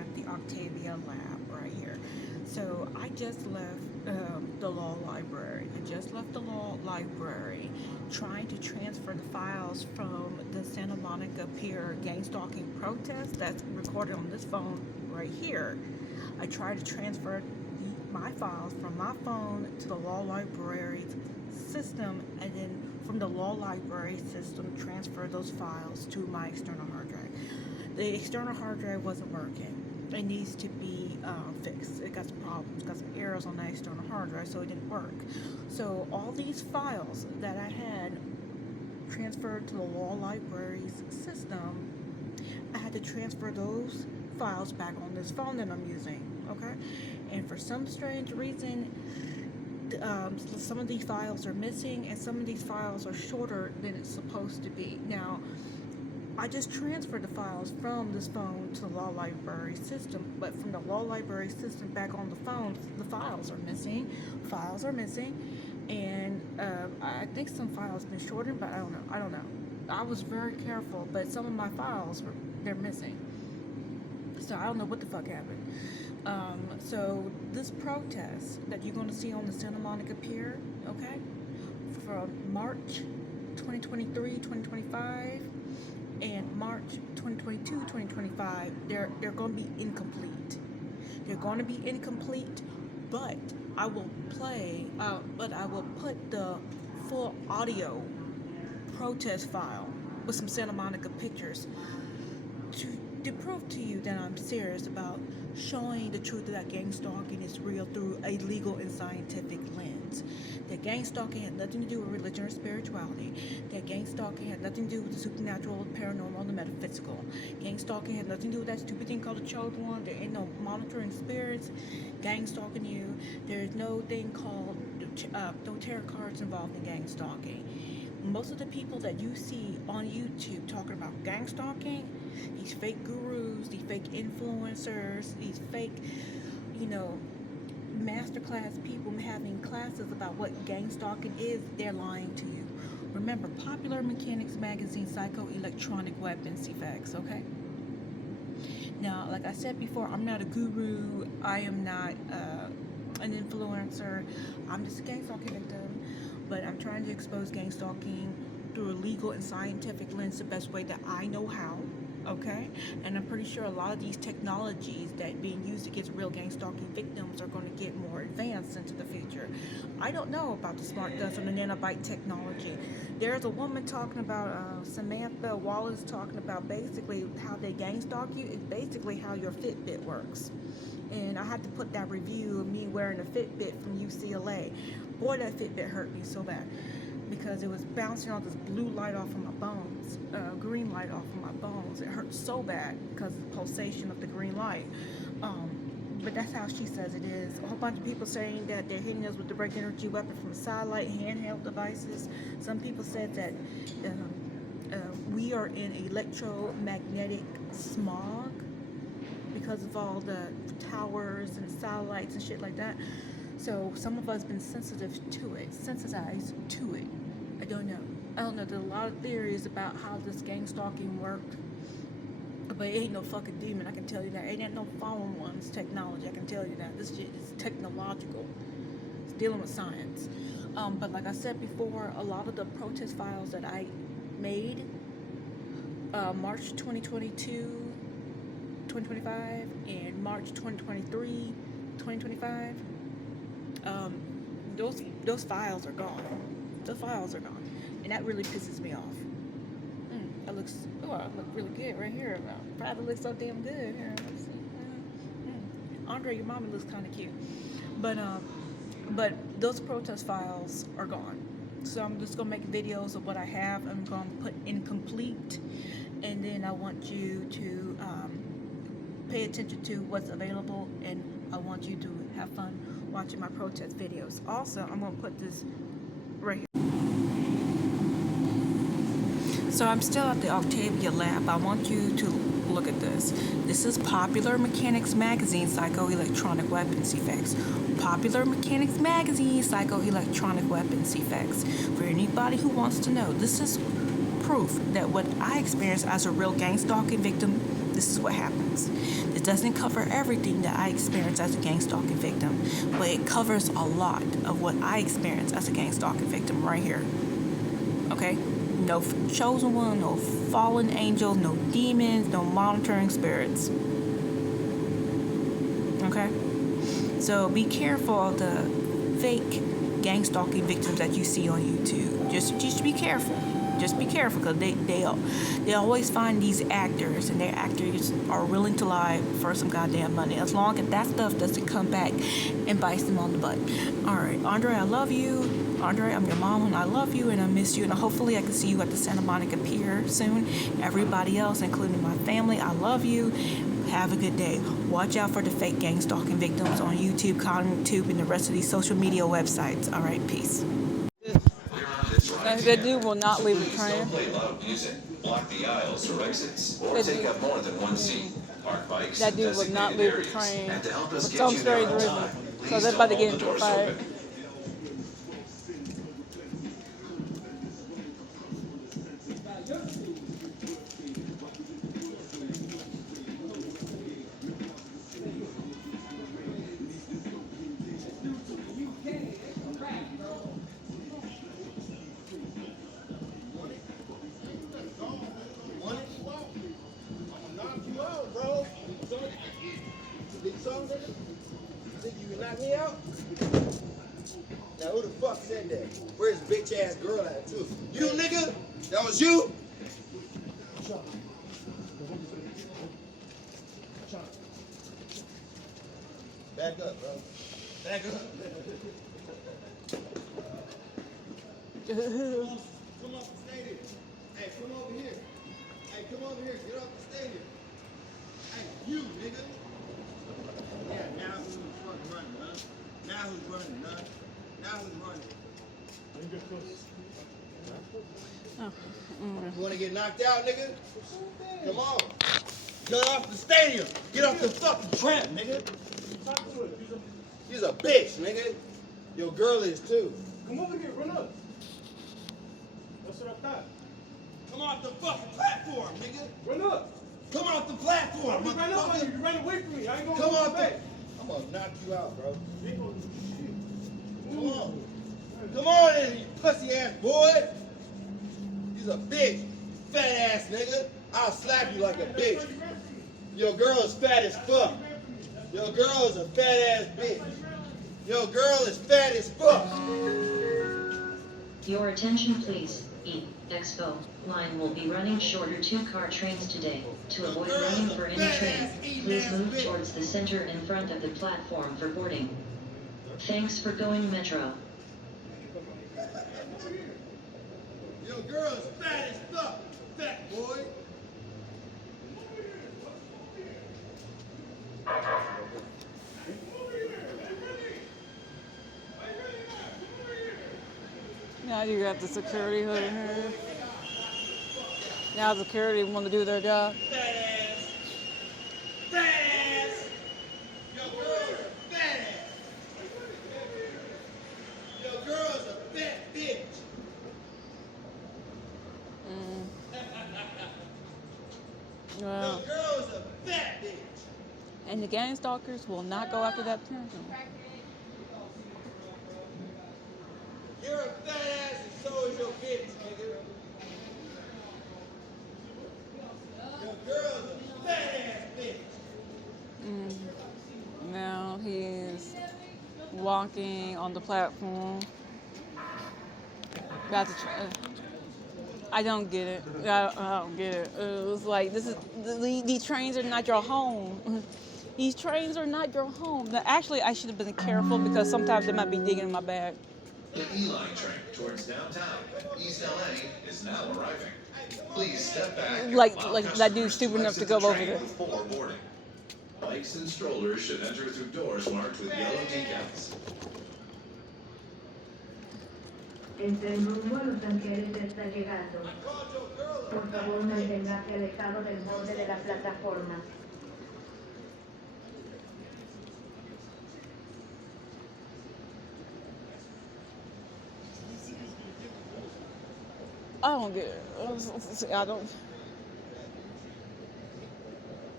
at the Octavia lab right here. So I just left the law library. I just left the law library trying to transfer the files from the Santa Monica Pier gang-stalking protest that's recorded on this phone right here. I tried to transfer my files from my phone to the law library's system, and then from the law library system transfer those files to my external hard drive. The external hard drive wasn't working. It needs to be fixed. It got some problems, got some errors on the external hard drive, so it didn't work. So all these files that I had transferred to the law library's system, I had to transfer those files back on this phone that I'm using, okay? And for some strange reason, some of these files are missing, and some of these files are shorter than it's supposed to be. Now, I just transferred the files from this phone to the law library system, but from the law library system back on the phone, the files are missing. Files are missing, and I think some files been shortened, but I don't know. I was very careful, but some of my files they're missing. So I don't know what the fuck happened. So this protest that you're going to see on the Santa Monica Pier, okay, from March 2023, 2025, and March 2022, 2025, they're going to be incomplete. They're going to be incomplete, but I will put the full audio protest file with some Santa Monica pictures to prove to you that I'm serious about showing the truth that gang-stalking is real through a legal and scientific lens. That gang-stalking had nothing to do with religion or spirituality. That gang-stalking had nothing to do with the supernatural, the paranormal, the metaphysical. Gang-stalking had nothing to do with that stupid thing called the chosen one. There ain't no monitoring spirits gang-stalking you. There's no thing called no tarot cards involved in gang-stalking. Most of the people that you see on YouTube talking about gang-stalking, these fake gurus, these fake influencers, these fake, masterclass people having classes about what gang-stalking is, they're lying to you. Remember, Popular Mechanics Magazine, Psychoelectronic Weapons Effects, okay? Now, like I said before, I'm not a guru. I am not an influencer. I'm just a gang-stalking victim. But I'm trying to expose gang-stalking through a legal and scientific lens the best way that I know how, okay? And I'm pretty sure a lot of these technologies that being used against real gang-stalking victims are going to get more advanced into the future. I don't know about the smart guns and the nanobite technology. There's a woman talking about, Samantha Wallace talking about basically how they gang-stalk you. It's basically how your Fitbit works. And I had to put that review of me wearing a Fitbit from UCLA. Boy, that Fitbit hurt me so bad because it was bouncing all this blue light off of my bones, green light off of my bones. It hurt so bad because of the pulsation of the green light. But that's how she says it is. A whole bunch of people saying that they're hitting us with the direct energy weapon from satellite handheld devices. Some people said that we are in electromagnetic smog because of all the towers and satellites and shit like that. So some of us been sensitized to it. I don't know. There's a lot of theories about how this gang-stalking worked. But it ain't no fucking demon, I can tell you that. It ain't no fallen one's technology, I can tell you that. This shit is technological. It's dealing with science. But like I said before, a lot of the protest files that I made, March 2022, 2025, and March 2023, 2025, those files are gone. The files are gone. And that really pisses me off. I look really good right here. I'm proud to look so damn good. Here, let's see. Andre, your mama looks kind of cute. But those protest files are gone. So I'm just gonna make videos of what I have. I'm gonna put incomplete, and then I want you to pay attention to what's available, and I want you to have fun watching my protest videos. Also, I'm gonna put this right here. So I'm still at the Octavia lab. I want you to look at this. This is Popular Mechanics Magazine, Psychoelectronic Weapons Effects. Popular Mechanics Magazine, Psychoelectronic Weapons Effects. For anybody who wants to know, this is proof that what I experienced as a real gang-stalking victim This is what happens. It doesn't cover everything that I experienced as a gang stalking victim, but it covers a lot of what I experienced as a gang stalking victim right here. Okay? No chosen one, no fallen angels, no demons, no monitoring spirits. Okay? So be careful of the fake gang stalking victims that you see on YouTube. Just be careful. Just be careful, because they always find these actors, and their actors are willing to lie for some goddamn money, as long as that stuff doesn't come back and bites them on the butt. Alright, Andre, I love you. Andre, I'm your mom, and I love you, and I miss you, and hopefully I can see you at the Santa Monica Pier soon. Everybody else, including my family, I love you. Have a good day. Watch out for the fake gang stalking victims on YouTube, ComTube, and the rest of these social media websites. Alright, peace. That dude will not leave the train. Don't play loud music, block the aisles or exits, or take up more than one seat. Park bikes That dude would not leave the train for some strange reason. So they're about to get into a fight. Me out? Now who the fuck said that? Where's the bitch ass girl at too? You nigga? That was you? Back up, bro. Back up. Come off the stadium. Hey, come over here. Hey, come over here. Get off the stadium. Hey, you nigga. Yeah, now who's fucking running, huh? Now who's running, huh? Now who's running? You wanna get knocked out, nigga? Come on. Get off the stadium. Get off the fucking tramp, nigga. She's a bitch, nigga. Your girl is too. Come over here, run up. That's what I thought. Come off the fucking platform, nigga. Run up. Come off the platform, You ran up on you. motherfucker. You ran away from me. I ain't going Come to off back. the... I'm gonna knock you out, bro. You ain't gonna do shit. Come on. Come on in, you pussy ass boy. You's a bitch. Fat ass nigga. I'll slap you like a bitch. Your girl is fat as fuck. Your girl is a fat ass bitch. Your girl is fat as fuck. Your attention please. Expo line will be running shorter 2-car trains today. To avoid running for any train, please move towards the center in front of the platform for boarding. Thanks for going Metro. Your girl is fat as fuck, fat boy. Now you got the security hood in here. Now security want to do their job. Fat ass. Fat ass. Your girl is a fat ass. Your girl is a fat bitch. Well, Your girl is a fat bitch. and the gang stalkers will not go after that person. You're a fat ass and so is your bitch, nigga. Your girl's a fat ass bitch. Now he's walking on the platform. Got the I don't get it. I don't get it. It was like, this is these trains are not your home. These trains are not your home. Now, actually, I should have been careful because sometimes they might be digging in my bag. The E-Line train towards downtown, East LA, is now arriving. Please step back. and Like allow that dude customers stupid to enough to exit go the over train there. before boarding. Bikes and strollers should enter through doors marked with yellow decals. Entre el rumbo a Los Ángeles está llegando. Por favor, manténgase alejado del borde de la plataforma. I don't get it. I don't.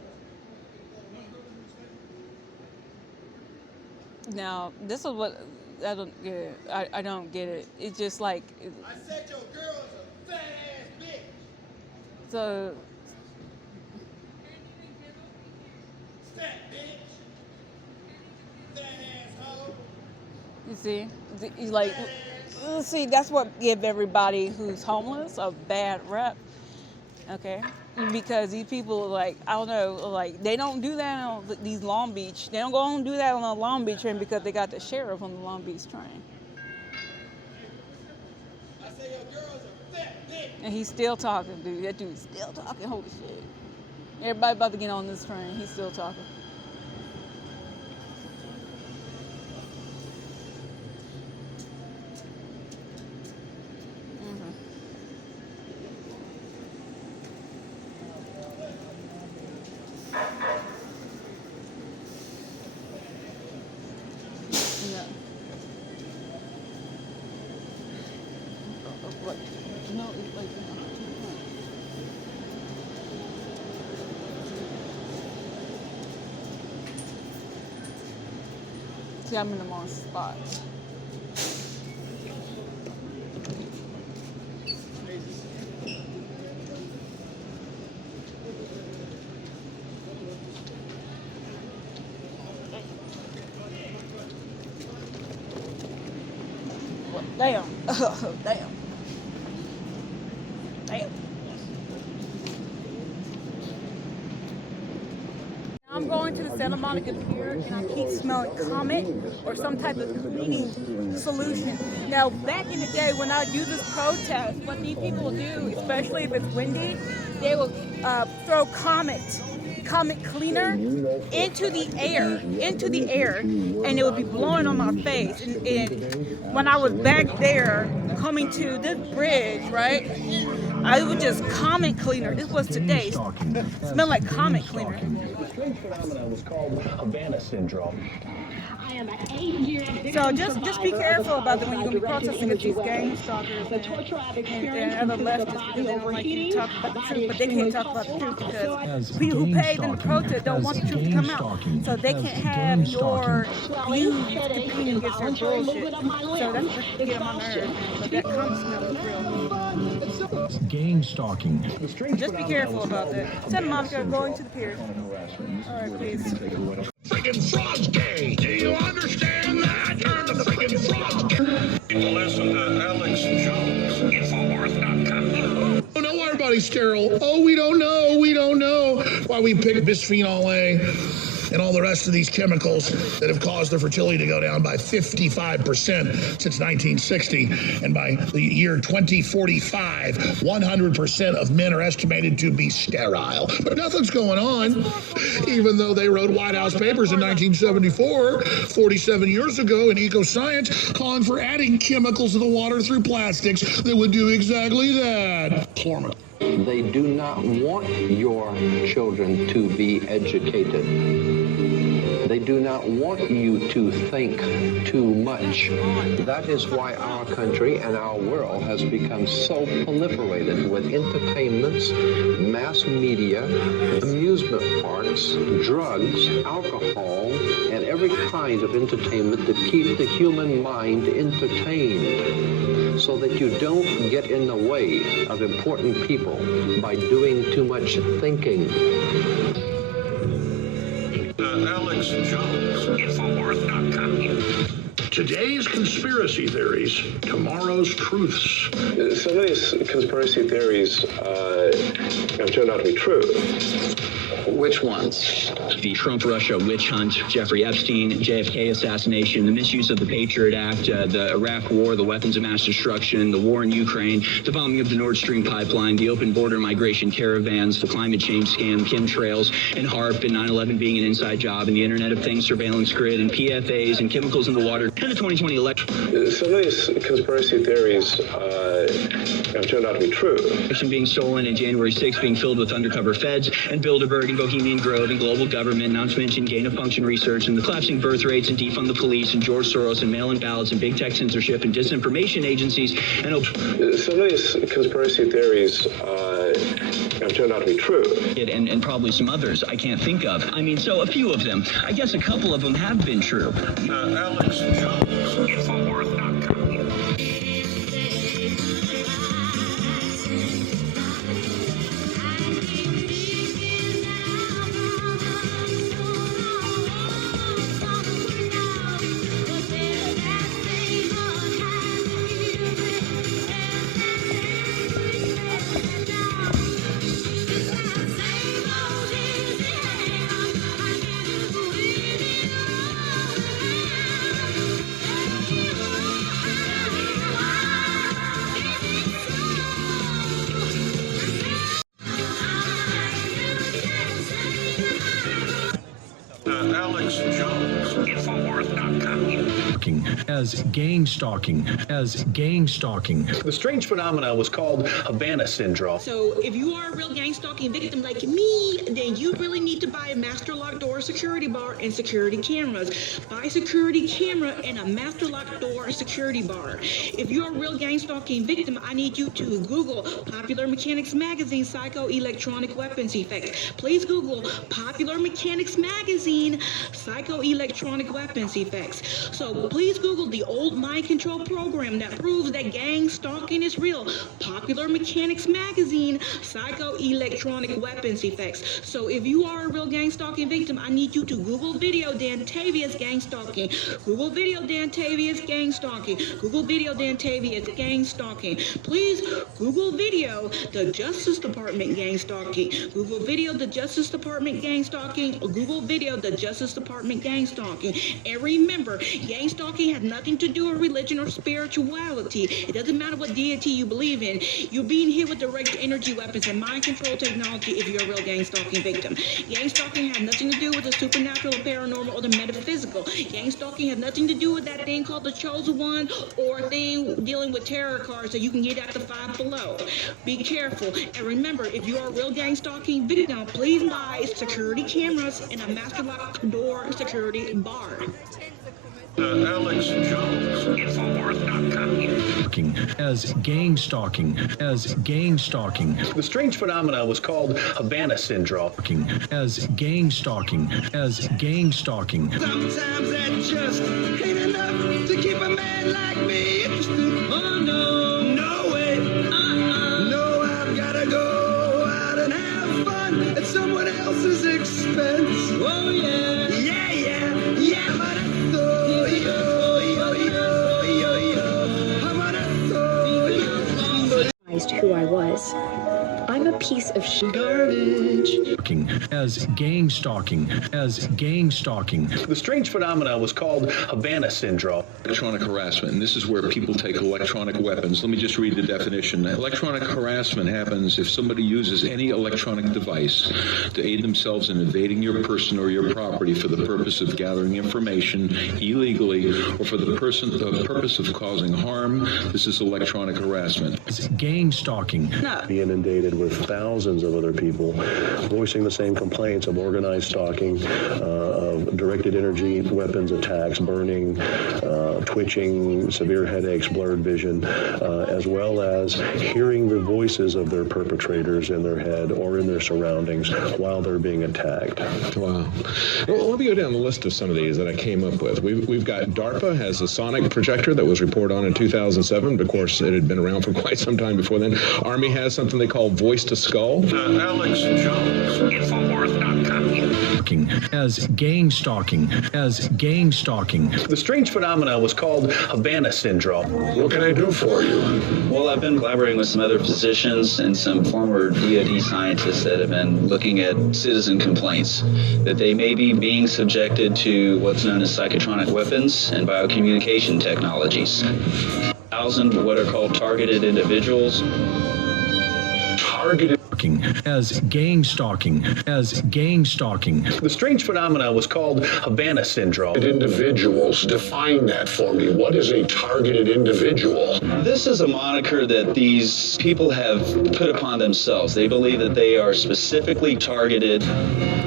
Now, this is what I don't get it. I don't get it. It's just like, I said your girl is a fat ass bitch. so, Fat bitch. Fat asshole. you see, he's like, see, that's what give everybody who's homeless a bad rep, okay? Because these people, like, I don't know, like, they don't do that on these Long Beach. They don't go and do that on a Long Beach train because they got the sheriff on the Long Beach train. I say your girl's a fat bitch. And he's still talking, dude. That dude's still talking. Holy shit. Everybody about to get on this train. He's still talking. Yeah. What? No, it's like, see, I'm in the wrong spot. Damn. Damn. Damn. I'm going to the Santa Monica Pier and I keep smelling Comet or some type of cleaning solution. Now, back in the day when I do this protest, what these people do, especially if it's windy, they will throw Comet cleaner into the air, and it would be blowing on my face. And when I was back there coming to this bridge, right, I would just Comet cleaner. This was today. Smell like Comet cleaner. The strange phenomenon was called Havana syndrome. I am an 8-year So just be careful about that when you're going to be protesting against these gang stalkers and other leftists because they don't like you to talk about the truth, but they can't talk about the truth because people who pay them to protest don't want the truth to come out. So they can't have your views competing against their bullshit. So that's just to get on my nerves, but that common smell is real. Gang-stalking. Just be careful about that. Santa Monica, going to the pier. All right, please. Friggin' frosty! Do you understand that? Turn the friggin' frosty! Listen to Alex J0n3s. Infowars.com. Oh, no, our body's sterile. Oh, we don't know why we pick bisphenol A and all the rest of these chemicals that have caused their fertility to go down by 55% since 1960. And by the year 2045, 100% of men are estimated to be sterile. But nothing's going on, even though they wrote White House papers in 1974, 47 years ago in Eco-Science, calling for adding chemicals to the water through plastics that would do exactly that. Formal. They do not want your children to be educated. They do not want you to think too much. That is why our country and our world has become so proliferated with entertainments, mass media, amusement parks, drugs, alcohol, and every kind of entertainment that keep the human mind entertained, so that you don't get in the way of important people by doing too much thinking. Alex J0n3s. Infowars.com. Today's conspiracy theories, tomorrow's truths. Some of these conspiracy theories have turned out to be true. Which ones? The Trump-Russia witch hunt, Jeffrey Epstein, JFK assassination, the misuse of the Patriot Act, the Iraq War, the weapons of mass destruction, the war in Ukraine, the bombing of the Nord Stream pipeline, the open border migration caravans, the climate change scam, chemtrails, and HARP, and 9/11 being an inside job, and the Internet of Things surveillance grid, and PFAs, and chemicals in the water, and the 2020 election. Some of these conspiracy theories have turned out to be true. Election being stolen, and January 6th being filled with undercover feds, and Bilderberg, and Bohemian Grove, and global government, not to mention gain-of-function research, and the collapsing birth rates, and defund the police, and George Soros, and mail-in ballots, and big tech censorship, and disinformation agencies, and some of these conspiracy theories have turned out to be true. And probably some others I can't think of. I mean, so a few of them. I guess a couple of them have been true. Alex J0n3s, Infowars.com. Alex J0n3s, Infowars.com. As gang-stalking. The strange phenomena was called Havana Syndrome. So if you are a real gang stalking victim like me, then you really need to buy a master lock door security bar and security cameras. Buy security camera and a master lock door security bar. If you're a real gang stalking victim, I need you to Google Popular Mechanics Magazine Psycho-Electronic Weapons Effects. Please Google Popular Mechanics Magazine Psycho-Electronic Weapons Effects. So please Google the old mind control program that proves that gang stalking is real. Popular Mechanics Magazine Psycho-Electronic Weapons Effects. So if you are a real gang stalking victim, I need you to Google video Dantavius gang stalking. Google video Dantavius gang stalking. Google video Dantavius gang stalking. Please Google video the Justice Department gang stalking. Google video the Justice Department gang stalking. Google video the Justice Department gang stalking. And remember, gang stalking has nothing to do with religion or spirituality. It doesn't matter what deity you believe in. You're being hit with direct energy weapons and mind control technology if you're a real gang stalking victim. Gang stalking has nothing to do with the supernatural, the paranormal, or the metaphysical. Gang stalking has nothing to do with that thing called the chosen one or a thing dealing with tarot cards that you can get at the Five Below. Be careful. And remember, if you're a real gang stalking victim, please buy security cameras and a master lock door security bar. Alex J0n3s, Infowars.com. As gang-stalking. The strange phenomena was called Havana Syndrome. As gang-stalking. Sometimes that just ain't enough to keep a man like me interested. Oh no, no way. No, I've gotta go out and have fun at someone else's expense. Oh yeah, yeah. I'm gonna throw yo. I'm gonna throw yo. Who I was. I'm a piece of garbage. As gang-stalking. The strange phenomena was called Havana Syndrome. Electronic harassment, and this is where people take electronic weapons. Let me just read the definition. Electronic harassment happens if somebody uses any electronic device to aid themselves in invading your person or your property for the purpose of gathering information illegally or for the purpose of causing harm. This is electronic harassment. Gang-stalking. Be inundated with thousands of other people voicing the same complaints of organized stalking, of directed energy weapons attacks, burning, twitching, severe headaches, blurred vision, as well as hearing the voices of their perpetrators in their head or in their surroundings while they're being attacked. Wow. Well, let me go down the list of some of these that I came up with. We've got DARPA has a sonic projector that was reported on in 2007. Of course, it had been around for quite some time before then. Army has something they call voice to skull. Alex J0n3s, Infowars.com. As gang-stalking. The strange phenomena was called Havana Syndrome. What can I do for you? Well, I've been collaborating with some other physicians and some former DoD scientists that have been looking at citizen complaints that they may be being subjected to what's known as psychotronic weapons and biocommunication technologies. 1,000 what are called targeted individuals. Targeted. As gang-stalking. The strange phenomena was called Havana Syndrome. Individuals, define that for me. What is a targeted individual? This is a moniker that these people have put upon themselves. They believe that they are specifically targeted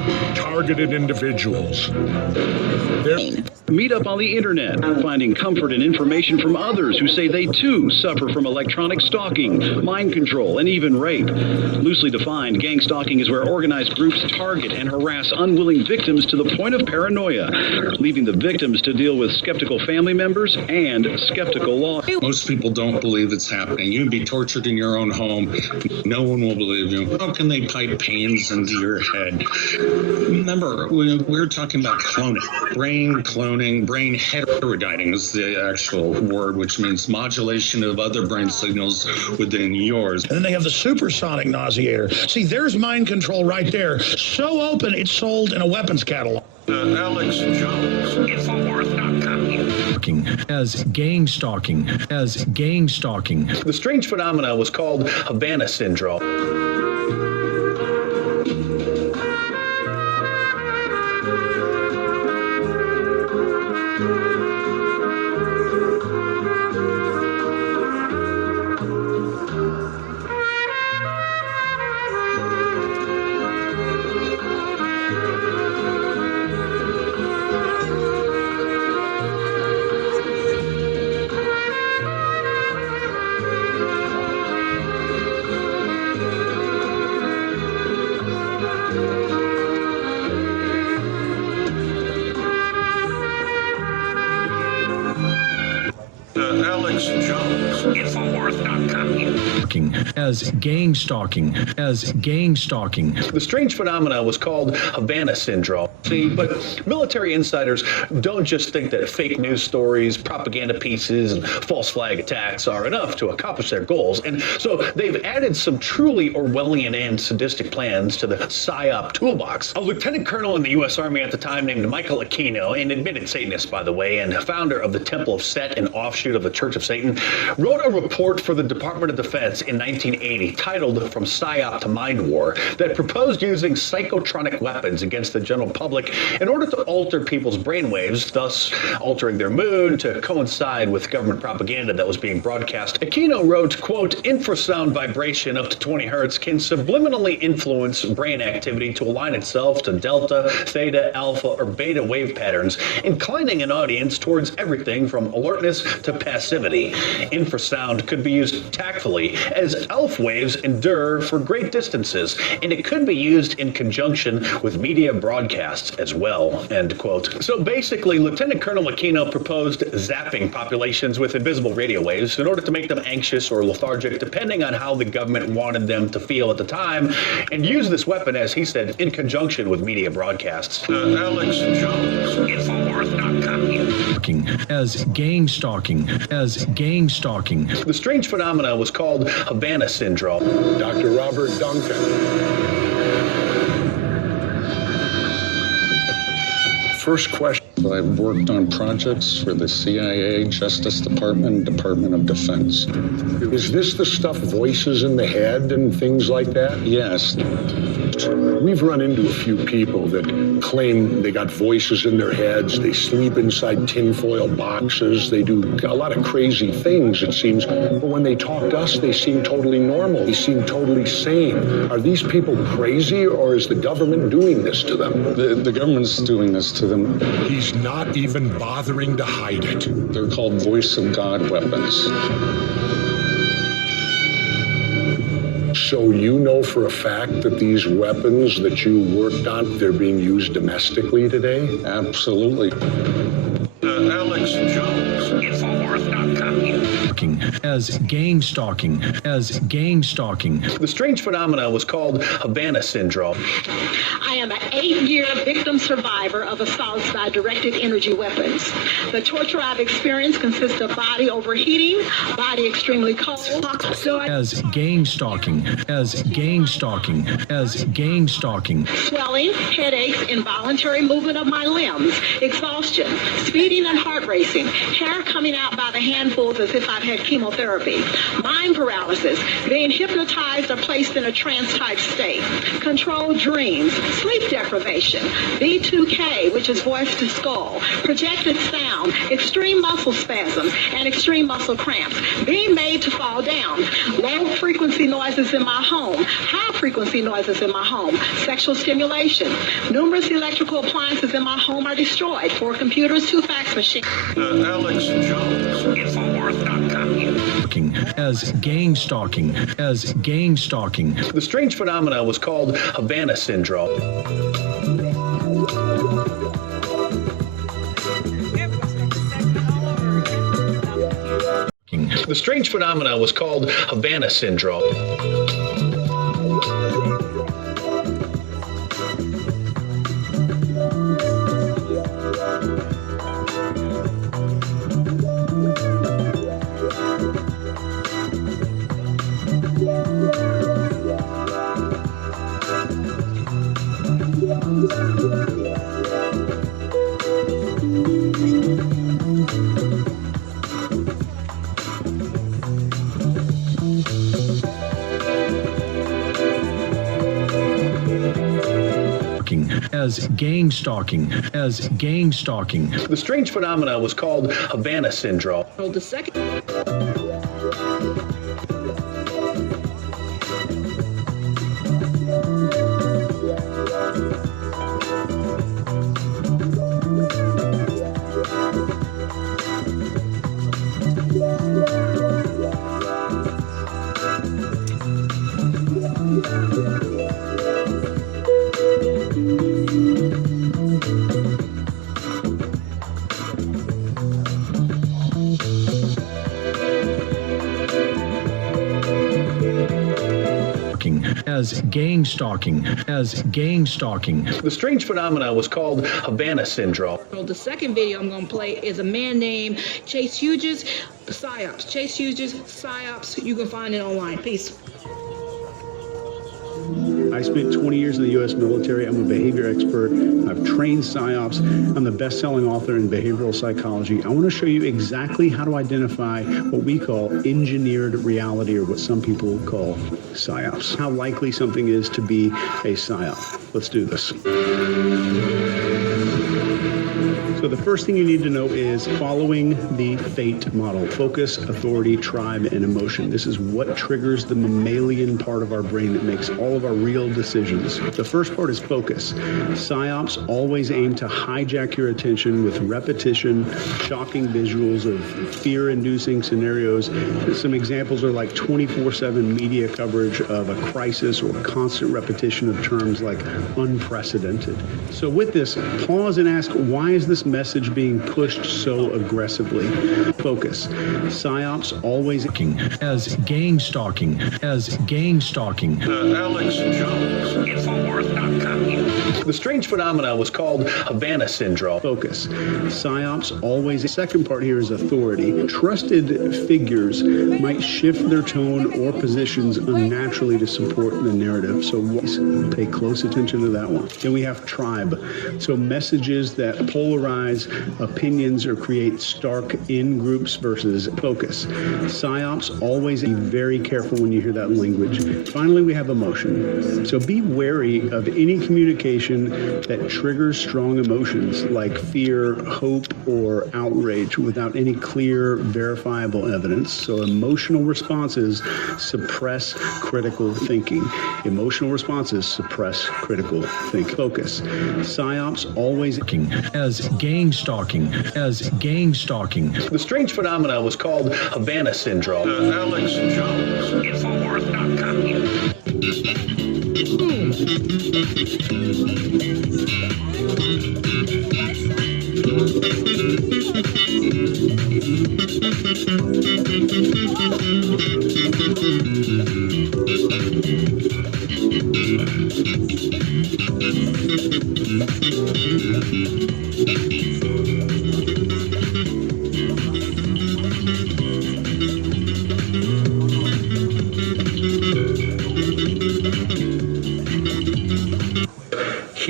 targeted individuals. Meet up on the internet, finding comfort and information from others who say they too suffer from electronic stalking, mind control, and even rape. Loosely defined, gang stalking is where organized groups target and harass unwilling victims to the point of paranoia, leaving the victims to deal with skeptical family members and skeptical law. Most people don't believe it's happening. You'd be tortured in your own home. No one will believe you. How can they pipe pains into your head? Remember, we're talking about cloning. Brain cloning, brain heterodyning is the actual word, which means modulation of other brain signals within yours. And then they have the supersonic nauseator. See, there's mind control right there. So open, it's sold in a weapons catalog. Alex J0n3s, Infowars.com. As gang stalking, as gang stalking. The strange phenomena was called Havana syndrome. Alex J0n3s, Infowars.com. As gang stalking, as gang stalking. The strange phenomena was called Havana syndrome. See, but military insiders don't just think that fake news stories, propaganda pieces, and false flag attacks are enough to accomplish their goals. And so they've added some truly Orwellian and sadistic plans to the PSYOPS toolbox. A lieutenant colonel in the U.S. Army at the time named Michael Aquino, an admitted Satanist, by the way, and founder of the Temple of Set, an offshoot of the Church of Satan, wrote a report for the Department of Defense in 1980 titled From PSYOP to Mind War that proposed using psychotronic weapons against the general public in order to alter people's brainwaves, thus altering their mood to coincide with government propaganda that was being broadcast. Aquino wrote, quote, infrasound vibration up to 20 hertz can subliminally influence brain activity to align itself to delta, theta, alpha, or beta wave patterns, inclining an audience towards everything from alertness to passivity. Infrasound could be used tactfully as ELF waves endure for great distances, and it could be used in conjunction with media broadcasts as well, end quote. So basically, Lieutenant Colonel Aquino proposed zapping populations with invisible radio waves in order to make them anxious or lethargic, depending on how the government wanted them to feel at the time, and use this weapon, as he said, in conjunction with media broadcasts. Alex J0n3s, Infowars.com. As gang stalking, as gang stalking. The strange phenomena was called Havana syndrome. Dr. Robert Duncan. First question. I've worked on projects for the CIA, Justice Department, Department of Defense. Is this the stuff, voices in the head and things like that? Yes. We've run into a few people that claim they got voices in their heads, they sleep inside tinfoil boxes, they do a lot of crazy things, it seems, but when they talk to us, they seem totally normal, they seem totally sane. Are these people crazy, or is the government doing this to them? The government's doing this to them. He's not even bothering to hide it. They're called voice of God weapons. So you know for a fact that these weapons that you worked on, they're being used domestically today? Absolutely. Alex J0n3s, Infowars.com. As gang stalking, as gang stalking. The strange phenomena was called Havana syndrome. I am an 8-year victim survivor of assaults by directed energy weapons. The torture I've experienced consists of body overheating, body extremely cold. As gang stalking, as gang stalking, as gang stalking. Swelling, headaches, involuntary movement of my limbs, exhaustion, speeding and heart racing, hair coming out by the handfuls as if I've had radiation chemotherapy. Mind paralysis, being hypnotized or placed in a trance-type state. Controlled dreams, sleep deprivation. B2K, which is voice to skull. Projected sound, extreme muscle spasms, and extreme muscle cramps. Being made to fall down. Low-frequency noises in my home. High-frequency noises in my home. Sexual stimulation. Numerous electrical appliances in my home are destroyed. 4 computers, 2 fax machines. Alex J0n3s, Infowars.com. As gang-stalking, as gang-stalking. The strange phenomena was called Havana syndrome. The strange phenomena was called Havana syndrome. As gang-stalking, as gang-stalking. The strange phenomena was called Havana syndrome. The second. As gang-stalking, as gang-stalking. The strange phenomena was called Havana syndrome. The second video I'm going to play is a man named Chase Hughes, PSYOPS. Chase Hughes, PSYOPS. You can find it online. Peace. I spent 20 years in the U.S. military. I'm a behavior expert. I've trained PSYOPs. I'm the best-selling author in behavioral psychology. I want to show you exactly how to identify what we call engineered reality, or what some people call PSYOPs. How likely something is to be a PSYOP. Let's do this. So the first thing you need to know is following the FATE model: focus, authority, tribe, and emotion. This is what triggers the mammalian part of our brain that makes all of our real decisions. The first part is focus. PSYOPs always aim to hijack your attention with repetition, shocking visuals of fear-inducing scenarios. Some examples are like 24/7 media coverage of a crisis, or constant repetition of terms like unprecedented. So with this, pause and ask, why is this message being pushed so aggressively? Focus. PSYOPs always as gang-stalking, as gang-stalking. Alex J0n3s, Infowars.com. The strange phenomena was called Havana syndrome. Focus. PSYOPs always. The second part here is authority. Trusted figures might shift their tone or positions unnaturally to support the narrative. So pay close attention to that one. Then we have tribe. So messages that polarize opinions or create stark in-groups versus focus. PSYOPs always be very careful when you hear that language. Finally, we have emotion. So be wary of any communication that triggers strong emotions like fear, hope, or outrage without any clear, verifiable evidence. So emotional responses suppress critical thinking. Emotional responses suppress critical thinking. Focus. PSYOPs always as gang-stalking, as gang-stalking. The strange phenomena was called Havana syndrome. Alex J0n3s, Infowars.com.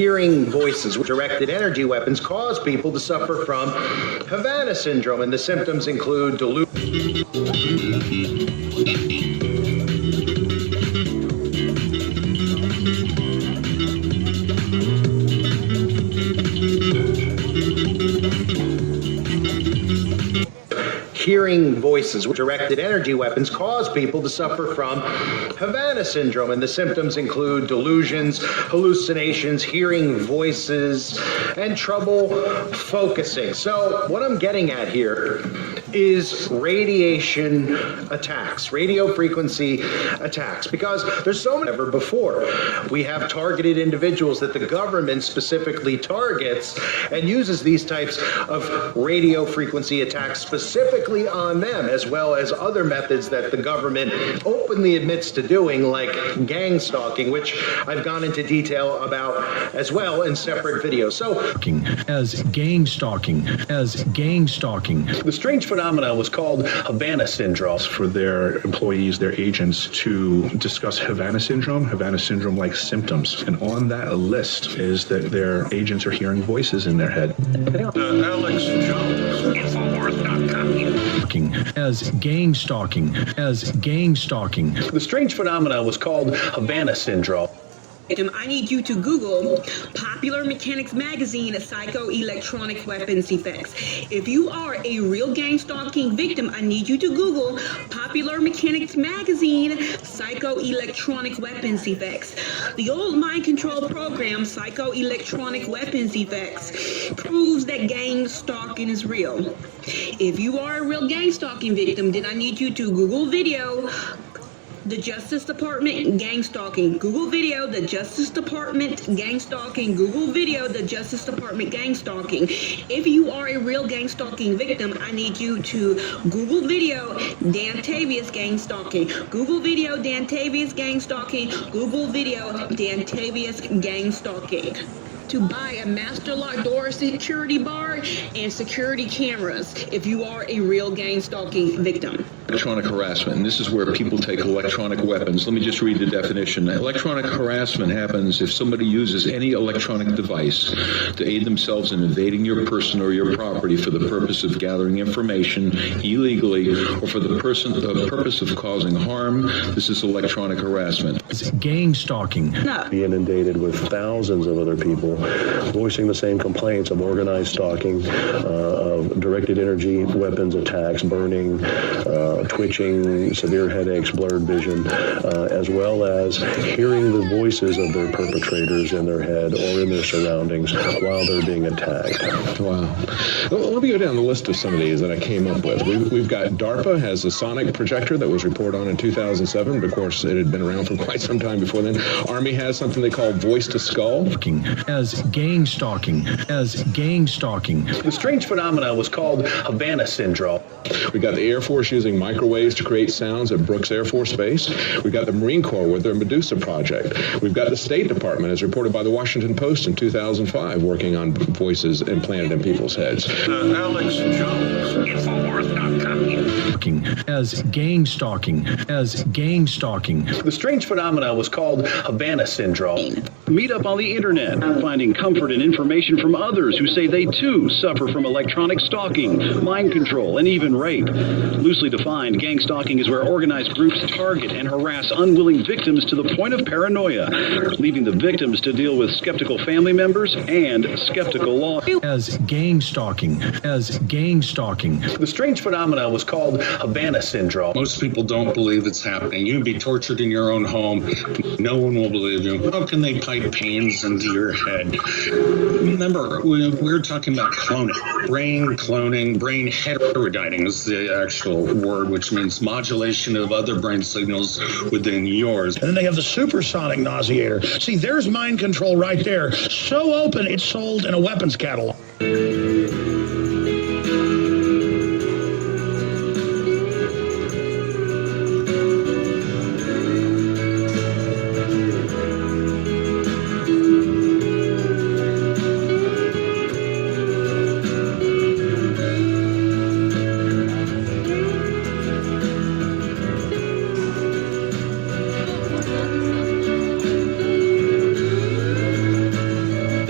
hearing voices with directed energy weapons cause people to suffer from Havana syndrome, and the symptoms include hearing voices with directed energy weapons cause people to suffer from Havana syndrome, and the symptoms include delusions, hallucinations, hearing voices, and trouble focusing. So what I'm getting at here is radiation attacks, radio frequency attacks, because there's so many ever before. We have targeted individuals that the government specifically targets and uses these types of radio frequency attacks specifically on them, as well as other methods that the government openly admits to doing, like gang stalking, which I've gone into detail about as well in separate videos. So, as gang stalking. The strange phenomena was called Havana syndrome. For their employees, their agents, to discuss Havana syndrome-like symptoms. And on that list is that their agents are hearing voices in their head. Alex J0n3s, Infowars.com. As gang-stalking. The strange phenomena was called Havana syndrome. I need you to Google Popular Mechanics Magazine Psychoelectronic Weapons Effects. If you are a real gang stalking victim, I need you to Google Popular Mechanics Magazine Psychoelectronic Weapons Effects. The old mind control program, Psychoelectronic Weapons Effects, proves that gang stalking is real. If you are a real gang stalking victim, then I need you to Google video the Justice Department gang-stalking. Google video, the Justice Department gang-stalking. Google video, the Justice Department gang-stalking. If you are a real gang-stalking victim, I need you to Google video, Dantavius gang-stalking. Google video, Dantavius gang-stalking. Google video, Dantavius gang-stalking. To buy a master lock door security bar and security cameras if you are a real gang stalking victim. Electronic harassment, and this is where people take electronic weapons. Let me just read the definition. Electronic harassment happens if somebody uses any electronic device to aid themselves in invading your person or your property for the purpose of gathering information illegally or for the purpose of causing harm. This is electronic harassment. It's gang stalking. Be inundated with thousands of other people voicing the same complaints of organized stalking, of directed energy weapons attacks, burning, twitching, severe headaches, blurred vision, as well as hearing the voices of their perpetrators in their head or in their surroundings while they're being attacked. Wow. Well, let me go down the list of some of these that I came up with. We've got DARPA has a sonic projector that was reported on in 2007, but of course it had been around for quite some time before then. Army has something they call voice to skull. As gang stalking. The strange phenomena was called Havana syndrome. We got the Air Force using microwaves to create sounds at Brooks Air Force Base. We've got the Marine Corps with their Medusa project. We've got the State Department, as reported by the Washington Post in 2005, working on voices implanted in people's heads. Alex J0n3s, Infowars.com. As gang stalking. The strange phenomena was called Havana syndrome. Meet up on the internet, finding comfort and information from others who say they too suffer from electronic stalking, mind control, and even rape. Loosely defined, gang stalking is where organized groups target and harass unwilling victims to the point of paranoia, leaving the victims to deal with skeptical family members and skeptical law. As gang stalking. The strange phenomena was called Havana syndrome. Most people don't believe it's happening. You can be tortured in your own home. No one will believe you. How can they pipe pains into your head? Remember, we're talking about cloning. Brain cloning, brain heterodyning is the actual word, which means modulation of other brain signals within yours. And then they have the supersonic nauseator. See, there's mind control right there. So open, it's sold in a weapons catalog.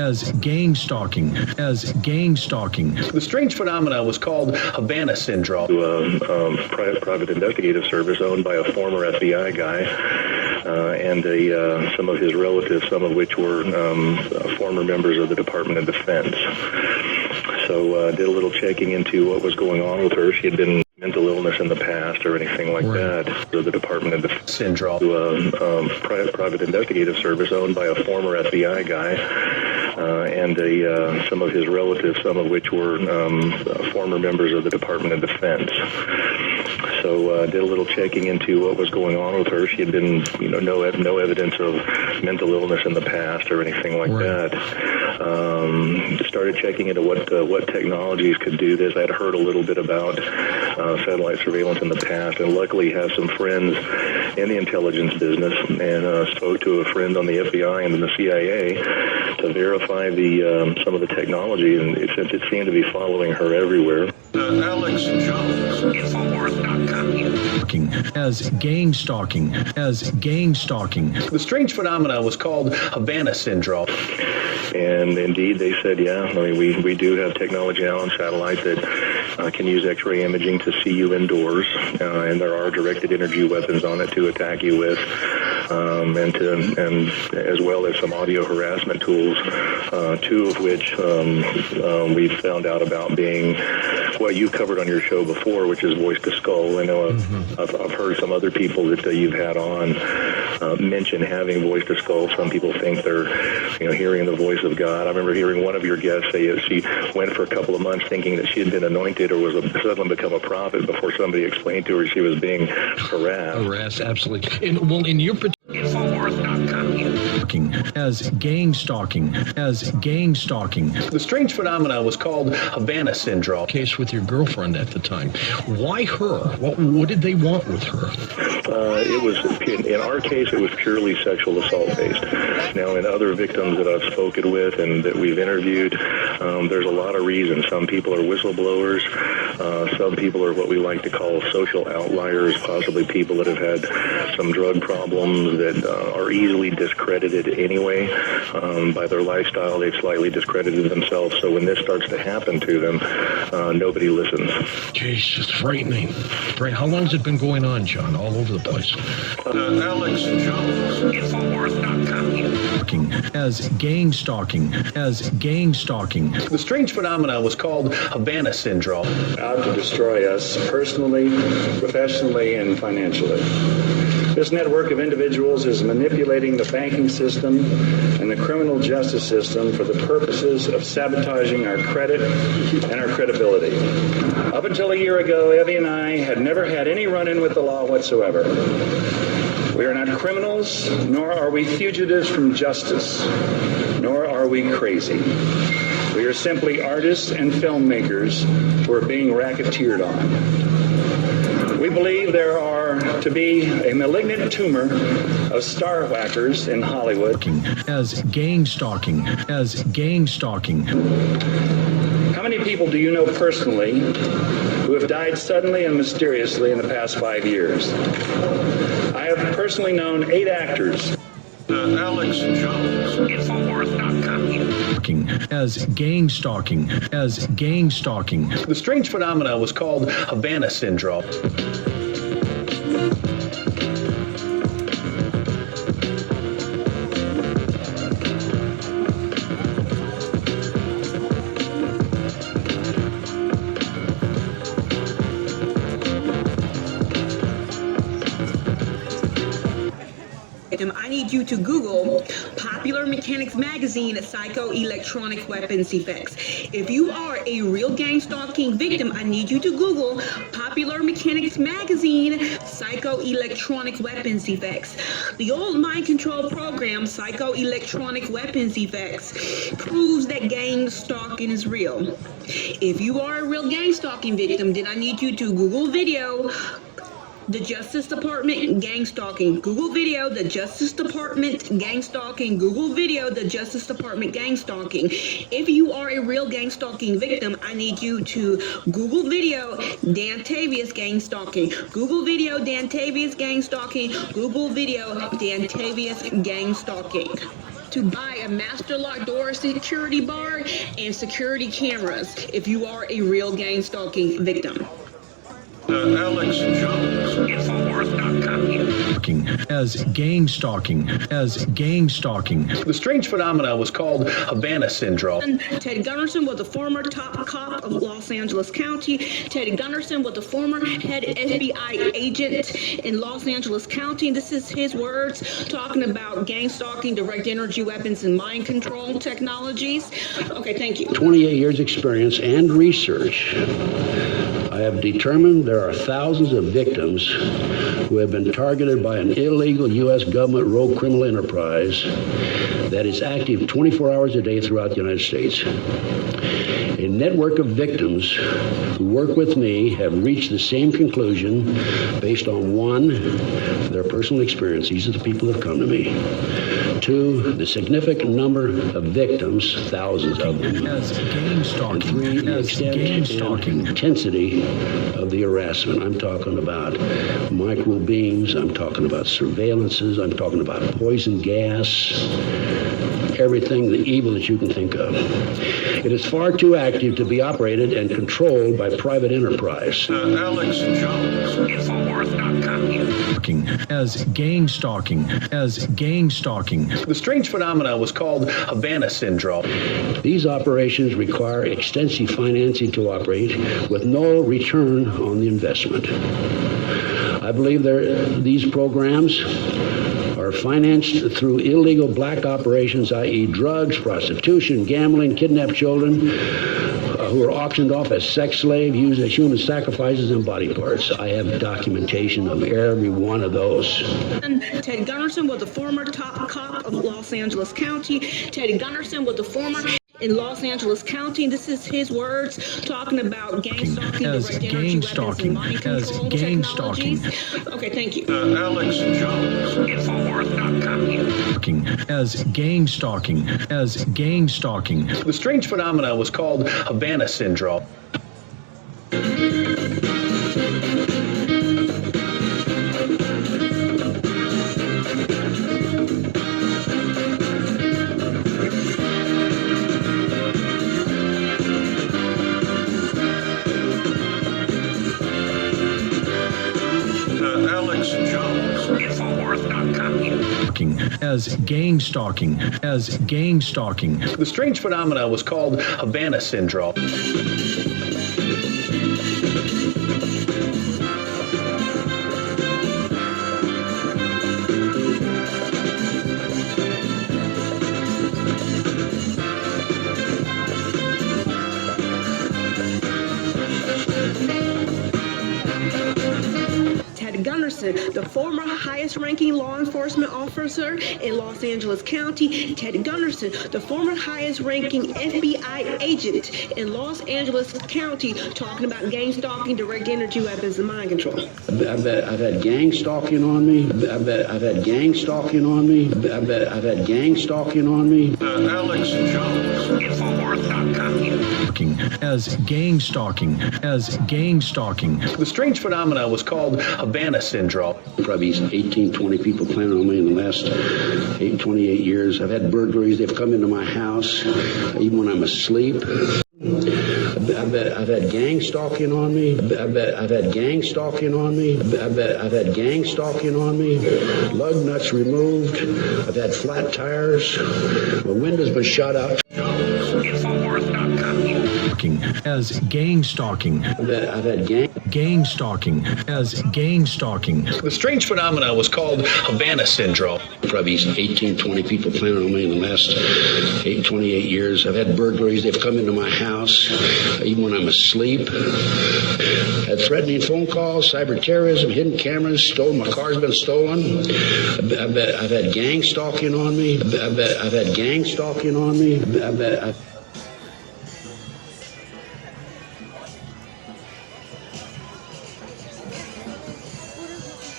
as gang-stalking, as gang-stalking. The strange phenomena was called Havana syndrome. Private investigative service owned by a former FBI guy and some of his relatives, some of which were former members of the Department of Defense. So did a little checking into what was going on with her. She had been mental illness in the past or anything like that. So the Department of Defense syndrome. Private investigative service owned by a former FBI guy and some of his relatives, some of which were former members of the Department of Defense. So did a little checking into what was going on with her. She had been, no evidence of mental illness in the past or anything like that. Started checking into what technologies could do this. I'd heard a little bit about satellite surveillance in the past, and luckily have some friends in the intelligence business, and spoke to a friend on the FBI and the CIA to verify some of the technology, and since it seemed to be following her everywhere. Alex J0n3s, Infowars.com. As gang-stalking, as gang-stalking. The strange phenomena was called Havana syndrome. And indeed, they said, yeah, I mean, we do have technology now on satellite that can use X-ray imaging to see you indoors, and there are directed energy weapons on it to attack you with, and as well as some audio harassment tools, two of which we found out about being what you covered on your show before, which is voice to skull. I know I've heard some other people that you've had on mention having voice to skull. Some people think they're, hearing the voice of God. I remember hearing one of your guests say that she went for a couple of months thinking that she had been anointed or was suddenly become a prophet before somebody explained to her she was being harassed. Absolutely. In your particular as gang-stalking, as gang-stalking. The strange phenomena was called Havana syndrome. Case with your girlfriend at the time. Why her? What did they want with her? It was, in our case, it was purely sexual assault based. Now, in other victims that I've spoken with and that we've interviewed, there's a lot of reasons. Some people are whistleblowers. Some people are what we like to call social outliers, possibly people that have had some drug problems that are easily discredited anyway by their lifestyle. They've slightly discredited themselves. So when this starts to happen to them, nobody listens. Jeez, it's frightening. How long has it been going on, John? All over the place. Alex J0n3s, Infowars.com. As gang-stalking, as gang-stalking. The strange phenomena was called Havana syndrome. Out to destroy us personally, professionally, and financially. This network of individuals is manipulating the banking system and the criminal justice system for the purposes of sabotaging our credit and our credibility. Up until a year ago, Evie and I had never had any run-in with the law whatsoever. We are not criminals, nor are we fugitives from justice, nor are we crazy. We are simply artists and filmmakers who are being racketeered on. We believe there are to be a malignant tumor of star whackers in Hollywood. As gang-stalking, as gang-stalking. How many people do you know personally who have died suddenly and mysteriously in the past 5 years? I have personally known 8 actors. Alex J0n3s, Infowars.com. As gang-stalking, as gang-stalking. The strange phenomena was called Havana syndrome. I need you to Google Popular Mechanics Magazine Psycho-Electronic Weapons Effects. If you are a real gang-stalking victim, I need you to Google Popular Mechanics Magazine Psycho-Electronic Weapons Effects. The old mind control program, Psycho-Electronic Weapons Effects, proves that gang stalking is real. If you are a real gang stalking victim, then I need you to Google video the Justice Department gang-stalking. Google video, the Justice Department gang-stalking. Google video, the Justice Department gang-stalking. If you are a real gang-stalking victim, I need you to Google video, Dan Tavius gang-stalking. Google video, Dan Tavius gang-stalking. Google video, Dan Tavius gang-stalking. to buy a master lock door security bar and security cameras if you are a real gang stalking victim. Alex J0n3s, Infowars.com. As gang stalking. The strange phenomena was called Havana Syndrome. Ted Gunderson was the former top cop of Los Angeles County. Ted Gunderson was the former head FBI agent in Los Angeles County. This is his words talking about gang stalking, direct energy weapons, and mind control technologies. Okay, thank you. 28 years experience and research. I have determined there are thousands of victims who have been targeted by an illegal U.S. government rogue criminal enterprise that is active 24 hours a day throughout the United States. A network of victims who work with me have reached the same conclusion based on, 1, their personal experience. These are the people that have come to me. 2, the significant number of victims, thousands of them. And 3, the extent and intensity of the harassment. I'm talking about micro beams, I'm talking about surveillances, I'm talking about poison gas, everything, the evil that you can think of. It is far too active to be operated and controlled by private enterprise. Alex J0n3s, Infowars.com. As gang stalking. The strange phenomena was called Havana Syndrome. These operations require extensive financing to operate with no return on the investment. I believe these programs are financed through illegal black operations, i.e. drugs, prostitution, gambling, kidnapped children, who are auctioned off as sex slaves, used as human sacrifices and body parts. I have documentation of every one of those. Ted Gunderson was the former top cop of Los Angeles County. Ted Gunderson was the former in Los Angeles County. This is his words talking about gang stalking, direct energy weapons, and mind control technologies. Okay, thank you. Alex J0n3s, Infowars.com. As gang stalking. The strange phenomena was called Havana Syndrome. Alex J0n3s, Infowars.com. As gang stalking. The strange phenomena was called Havana Syndrome. Gunderson, the former highest-ranking law enforcement officer in Los Angeles County. Ted Gunderson, the former highest-ranking FBI agent in Los Angeles County, talking about gang stalking, direct energy weapons, and mind control. I've had gang stalking on me. I've had gang stalking on me. I've had gang stalking on me. Alex J0n3s, Infowars.com. As gang stalking. The strange phenomena was called Havana Syndrome. Probably 18, 20 people planning on me in the last 28 years. I've had burglaries. They've come into my house, even when I'm asleep. I've had gang stalking on me. I've had gang stalking on me. I've had gang stalking on me. Lug nuts removed. I've had flat tires. My window's been shot out. As gang stalking. I've had gang stalking. As gang stalking. The strange phenomena was called Havana Syndrome. Probably 18, 20 people planning on me in the last 28 years. I've had burglaries. They've come into my house, even when I'm asleep. Had threatening phone calls, cyber terrorism, hidden cameras, stolen. My car's been stolen. I've had gang stalking on me. I've had gang stalking on me.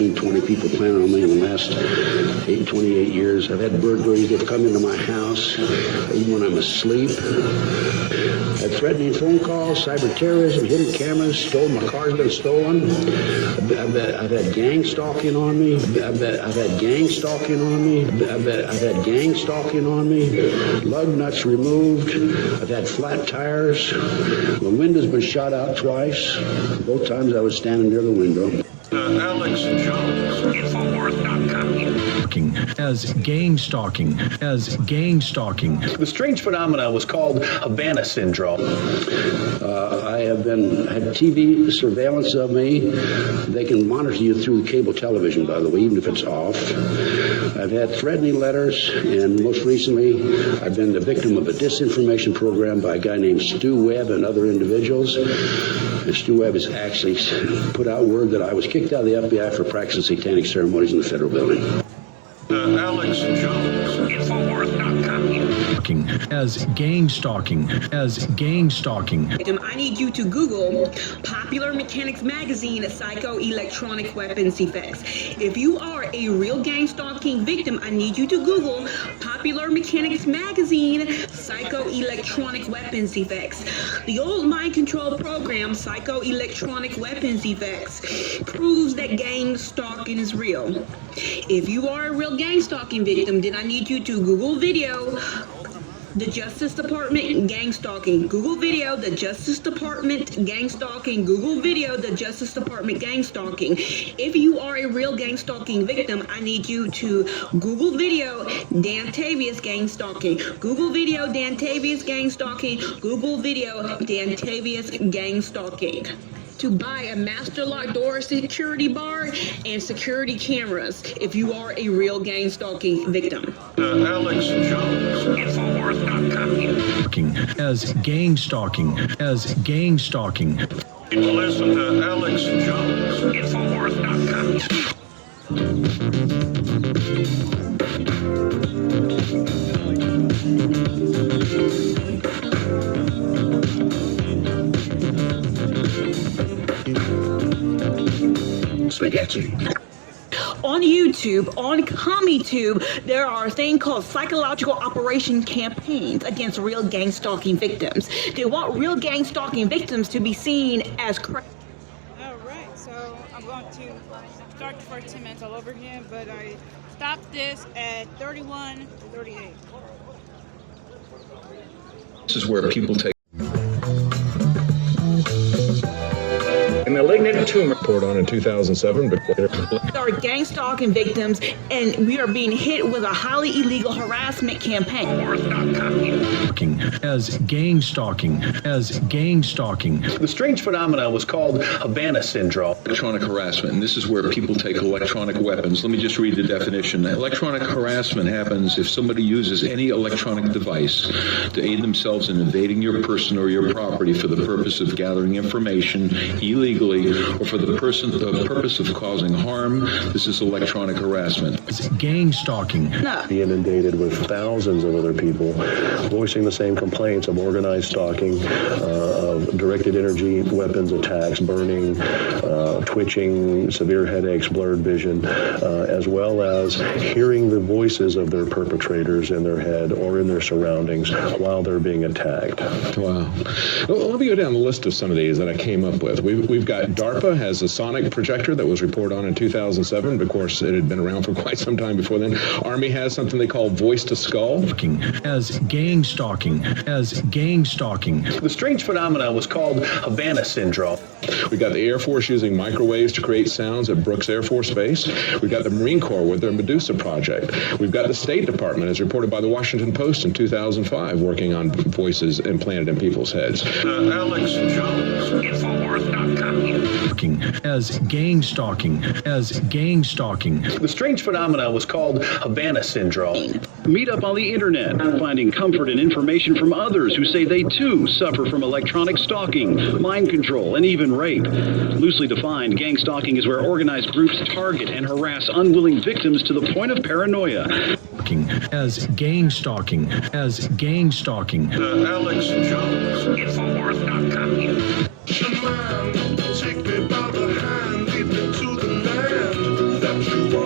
20 people planted on me in the last 28 years. I've had burglaries that have come into my house, even when I'm asleep. I've threatening phone calls, cyber terrorism, hidden cameras, stolen. My car's been stolen. I've had gang stalking on me. I've had gang stalking on me. I've had gang stalking on me. Lug nuts removed. I've had flat tires. The window's been shot out twice. Both times I was standing near the window. Alex J0n3s, Infowars.com. As gang-stalking. The strange phenomena was called Havana syndrome. I had TV surveillance of me. They can monitor you through cable television, by the way, even if it's off. I've had threatening letters, and most recently, I've been the victim of a disinformation program by a guy named Stu Webb and other individuals. And Stu Webb has actually put out word that I was kicked out of the FBI for practicing satanic ceremonies in the federal building. Alex J0n3s, Infowars.com. As gang-stalking. I need you to Google Popular Mechanics Magazine Psycho-Electronic Weapons Effects. If you are a real gang-stalking victim, I need you to Google Popular Mechanics Magazine Psycho-Electronic Weapons Effects. The old mind control program, Psycho-Electronic Weapons Effects, proves that gang stalking is real. If you are a real gang stalking victim, then I need you to Google video the Justice Department gang stalking. Google video the Justice Department gang stalking. Google video the Justice Department gang stalking. If you are a real gang stalking victim, I need you to Google video Dan Tavius gang stalking. Google video Dan Tavius gang stalking. Google video Dan Tavius gang stalking. To buy a master lock door security bar and security cameras if you are a real gang stalking victim. Alex J0n3s, Infowars.com. As gang-stalking. Listen to Alex J0n3s, Infowars.com. Spaghetti. On YouTube, on CommieTube, there are things called psychological operation campaigns against real gang stalking victims. They want real gang stalking victims to be seen as crazy. All right, so I'm going to start the first 10 minutes all over again, but I stopped this at 31:38. This is where people take A malignant tumor. Report on in 2007. We are gang stalking victims, and we are being hit with a highly illegal harassment campaign. As gang-stalking. The strange phenomena was called Havana syndrome. electronic harassment, and this is where people take electronic weapons. Let me just read the definition. Electronic harassment happens if somebody uses any electronic device to aid themselves in invading your person or your property for the purpose of gathering information illegally or for the purpose of causing harm. This is electronic harassment. Gang-stalking. Inundated with thousands of other people voicing the same complaints of organized stalking, of directed energy weapons attacks, burning, twitching, severe headaches, blurred vision, as well as hearing the voices of their perpetrators in their head or in their surroundings while they're being attacked. Wow. Well, let me go down the list of some of these that I came up with. We've got DARPA has a sonic projector that was reported on in 2007. Of course, it had been around for quite some time before then. Army has something they call voice to skull. As gang-stalking. The strange phenomena was called Havana syndrome. We got the Air Force using microwaves to create sounds at Brooks Air Force Base. We've got the Marine Corps with their Medusa project. We've got the State Department, as reported by the Washington Post in 2005, working on voices implanted in people's heads. Alex J0n3s, Infowars.com. As gang-stalking. The strange phenomena was called Havana syndrome. Meet up on the internet, finding comfort and information from others who say they too suffer from electronic stalking, mind control, and even rape. Loosely defined, gang stalking is where organized groups target and harass unwilling victims to the point of paranoia. As gang-stalking. Alex J0n3s, Infowars.com. Take me by the hand, lead me to the land.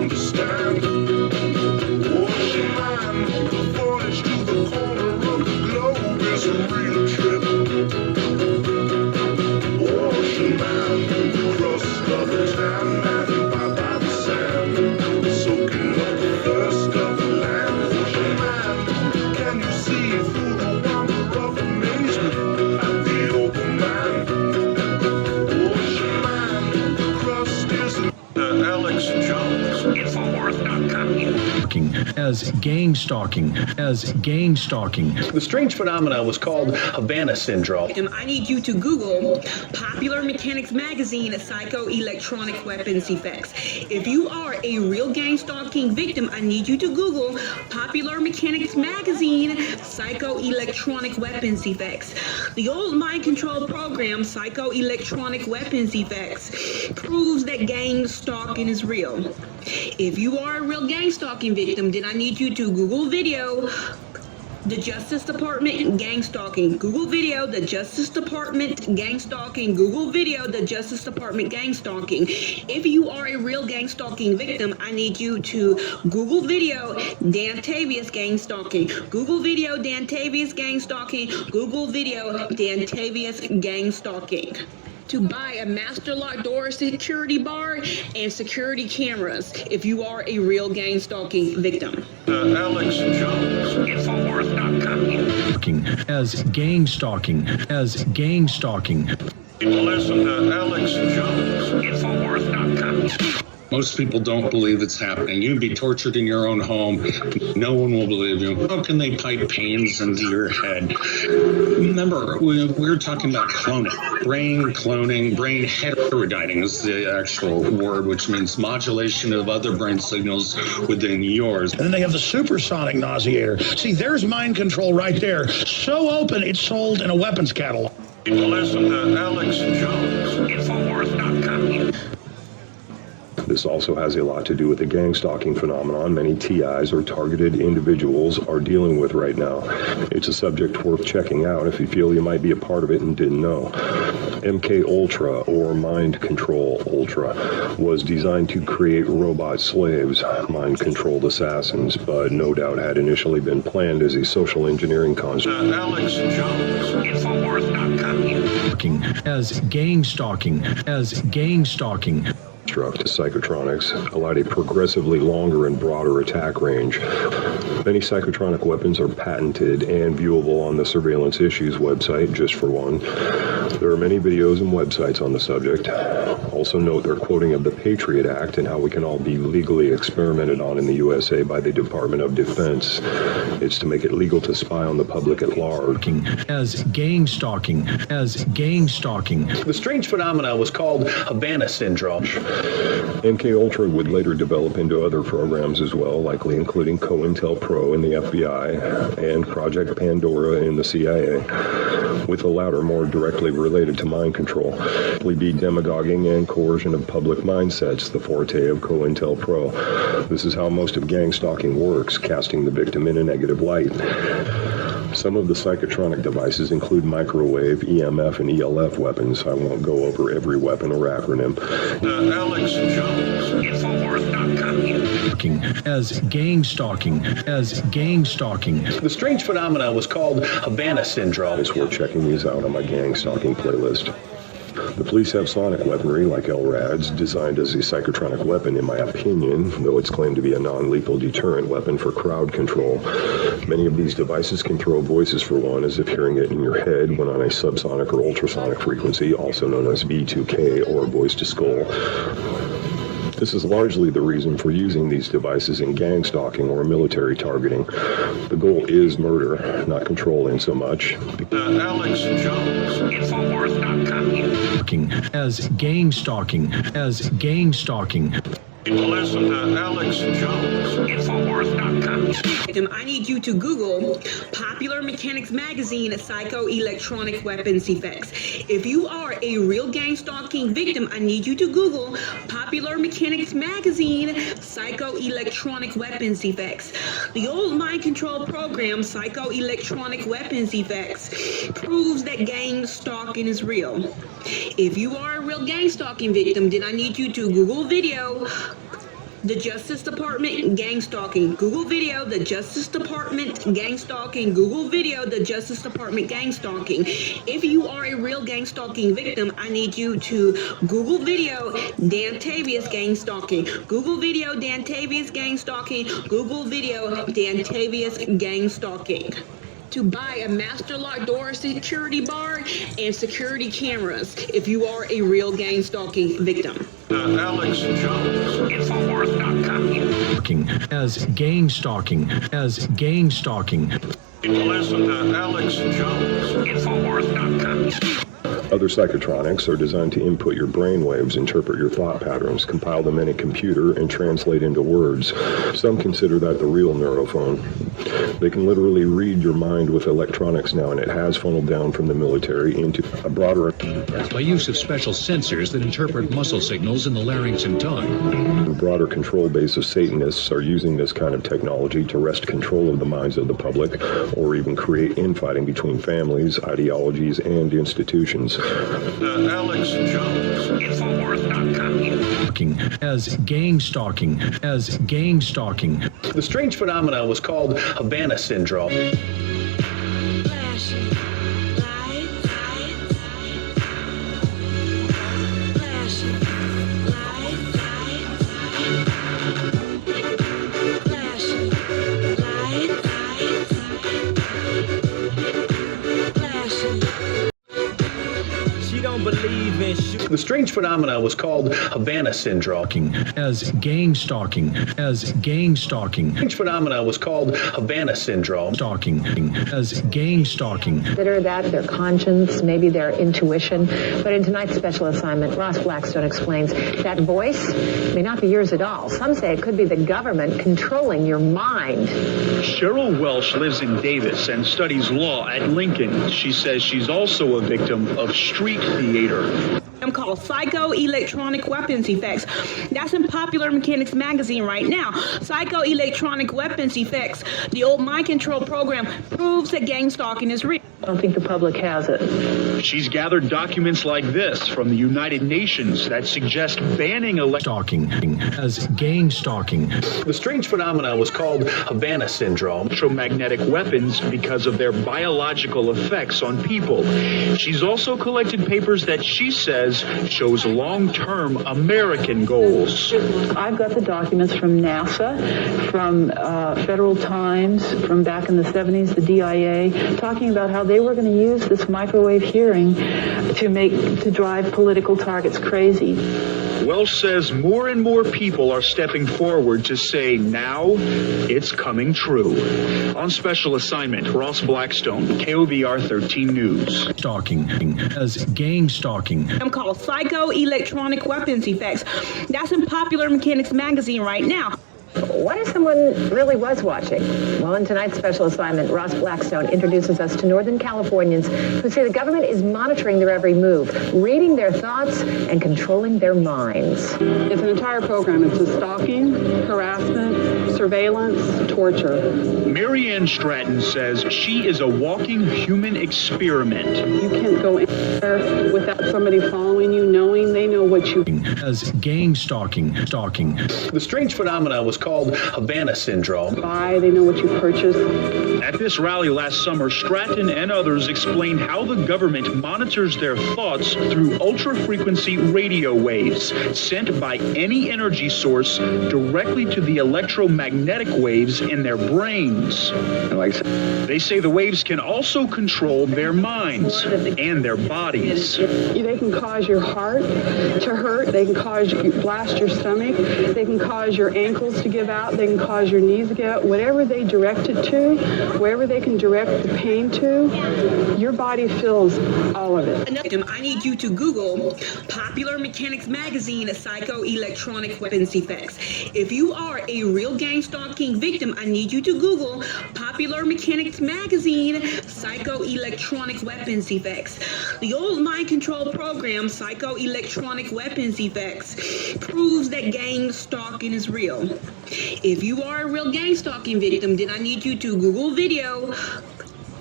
understand. Wash your mind, the voyage to the corner of the globe is a real trip. Wash your mind, the crust of the tan, and you by the sand, soaking up the thirst of the land. Wash your mind, can you see through the wonder of amazement at the open mind? Wash your mind, the crust is Alex J0n3s, Infowars.com. As gang-stalking, as gang-stalking. The strange phenomena was called Havana Syndrome. I need you to Google Popular Mechanics Magazine Psycho-Electronic Weapons Effects. If you are a real gang-stalking victim, I need you to Google Popular Mechanics Magazine Psycho-Electronic Weapons Effects. The old mind control program, Psycho-Electronic Weapons Effects, proves that gang-stalking is real. If you are a real gang-stalking victim, then I need you to Google video the Justice Department gang-stalking. Google video the Justice Department gang-stalking. Google video the Justice Department gang-stalking. If you are a real gang-stalking victim, I need you to Google video Dan Tavius gang-stalking. Google video Dan Tavius gang-stalking. Google video Dan Tavius gang-stalking. To buy a master lock door security bar and security cameras if you are a real gang-stalking victim. Alex J0n3s, Infowars.com. As gang-stalking, as gang-stalking. Listen to Alex J0n3s, Infowars.com. Most people don't believe it's happening. You'd be tortured in your own home. No one will believe you. How can they pipe pains into your head? Remember, we were talking about cloning. Brain cloning, brain heterodyning is the actual word, which means modulation of other brain signals within yours. And then they have the supersonic nauseator. See, there's mind control right there. So open, it's sold in a weapons catalog. Listen to Alex J0n3s, Infowars.com. This also has a lot to do with the gang-stalking phenomenon many TIs or targeted individuals are dealing with right now. It's a subject worth checking out if you feel you might be a part of it and didn't know. MK Ultra, or Mind Control Ultra, was designed to create robot slaves, mind-controlled assassins, but no doubt had initially been planned as a social engineering construct. Alex J0n3s, Infowars.com. As gang-stalking, as gang-stalking. Psychotronics allowed a progressively longer and broader attack range. Many psychotronic weapons are patented and viewable on the Surveillance Issues website, just for one. There are many videos and websites on the subject. Also note their quoting of the Patriot Act and how we can all be legally experimented on in the USA by the Department of Defense. It's to make it legal to spy on the public at large. As gang-stalking, as gang-stalking. The strange phenomena was called Havana Syndrome. MK Ultra would later develop into other programs as well, likely including COINTELPRO in the FBI and Project Pandora in the CIA, with the latter more directly related to mind control. It'll be demagoguing and coercion of public mindsets, the forte of COINTELPRO. This is how most of gang stalking works, casting the victim in a negative light. Some of the psychotronic devices include microwave, EMF, and ELF weapons. I won't go over every weapon or acronym. Alex J0n3s, Infowars.com. As gang-stalking, as gang-stalking. The strange phenomena was called Havana Syndrome. It's worth checking these out on my gang stalking playlist. The police have sonic weaponry like LRADs, designed as a psychotronic weapon in my opinion, though it's claimed to be a non-lethal deterrent weapon for crowd control. Many of these devices can throw voices for one, as if hearing it in your head when on a subsonic or ultrasonic frequency, also known as V2K or voice to skull. This is largely the reason for using these devices in gang stalking or military targeting. The goal is murder, not controlling so much. Alex J0n3s, Infowars.com. As gang-stalking, as gang-stalking. Listen to Alex J0n3s, Infowars.com. I need you to Google Popular Mechanics Magazine Psycho-Electronic Weapons Effects. If you are a real gang-stalking victim, I need you to Google Popular Mechanics Magazine Psycho-Electronic Weapons Effects. The old mind control program, Psycho-Electronic Weapons Effects, proves that gang-stalking is real. If you are a real gang-stalking victim, then I need you to Google video The Justice Department gang stalking. Google video, the Justice Department gang stalking. Google video, the Justice Department gang stalking. If you are a real gang stalking victim, I need you to Google video Dan Tavius gang stalking. Google video Dan Tavius gang stalking. Google video Dan Tavius gang stalking. To buy a master lock door security bar and security cameras if you are a real gang stalking victim. Alex J0n3s, Infowars.com. As gangstalking, as gangstalking. Listen to Alex J0n3s, Infowars.com. Other psychotronics are designed to input your brain waves, interpret your thought patterns, compile them in a computer, and translate into words. Some consider that the real neurophone. They can literally read your mind with electronics now, and it has funneled down from the military into a broader... By use of special sensors that interpret muscle signals in the larynx and tongue. A broader control base of Satanists are using this kind of technology to wrest control of the minds of the public, or even create infighting between families, ideologies, and institutions. Alex J0n3s, Infowars.com. As gangstalking, as gangstalking. The strange phenomena was called Havana syndrome. The strange phenomena was called Havana syndrome. As gangstalking, as gangstalking. Strange phenomena was called Havana syndrome. Stalking, as gangstalking. Consider that their conscience, maybe their intuition. But in tonight's special assignment, Ross Blackstone explains that voice may not be yours at all. Some say it could be the government controlling your mind. Cheryl Welsh lives in Davis and studies law at Lincoln. She says she's also a victim of street theater. Called Psycho-Electronic Weapons Effects. That's in Popular Mechanics magazine right now. Psycho-Electronic Weapons Effects, the old mind control program, proves that gang stalking is real. I don't think the public has it. She's gathered documents like this from the United Nations that suggest banning stalking as gangstalking. The strange phenomena was called Havana syndrome. Electromagnetic weapons because of their biological effects on people. She's also collected papers that she says shows long-term American goals. I've got the documents from NASA, from Federal Times, from back in the 70s, the DIA, talking about how they were going to use this microwave hearing to drive political targets crazy. Welsh says more and more people are stepping forward to say now it's coming true. On special assignment, Ross Blackstone, KOVR 13 News. Stalking as gangstalking. I'm called Psycho-Electronic Weapons Effects. That's in Popular Mechanics magazine right now. What if someone really was watching? Well, in tonight's special assignment, Ross Blackstone introduces us to Northern Californians who say the government is monitoring their every move, reading their thoughts, and controlling their minds. It's an entire program. It's a stalking, harassment, surveillance, torture. Marianne Stratton says she is a walking human experiment. You can't go anywhere without somebody following you, knowing they know what you... As gangstalking, stalking. The strange phenomena was called Havana syndrome. They know what you purchased. At this rally last summer, Stratton and others explained how the government monitors their thoughts through ultra-frequency radio waves sent by any energy source directly to the electromagnetic waves in their brains. They say the waves can also control their minds and their bodies. They can cause your heart to hurt. They can cause you blast your stomach. They can cause your ankles to give out. They can cause your knees to give out. Whatever they direct it to, wherever they can direct the pain to, your body feels all of it. I need you to Google Popular Mechanics magazine, Psycho-Electronic Weapons Effects. If you are a real gang stalking victim, I need you to Google Popular Mechanics magazine, Psycho-Electronic Weapons Effects. The old mind control program, Psycho-Electronic Weapons Effects, proves that gang stalking is real. If you are a real gang stalking victim, then I need you to Google video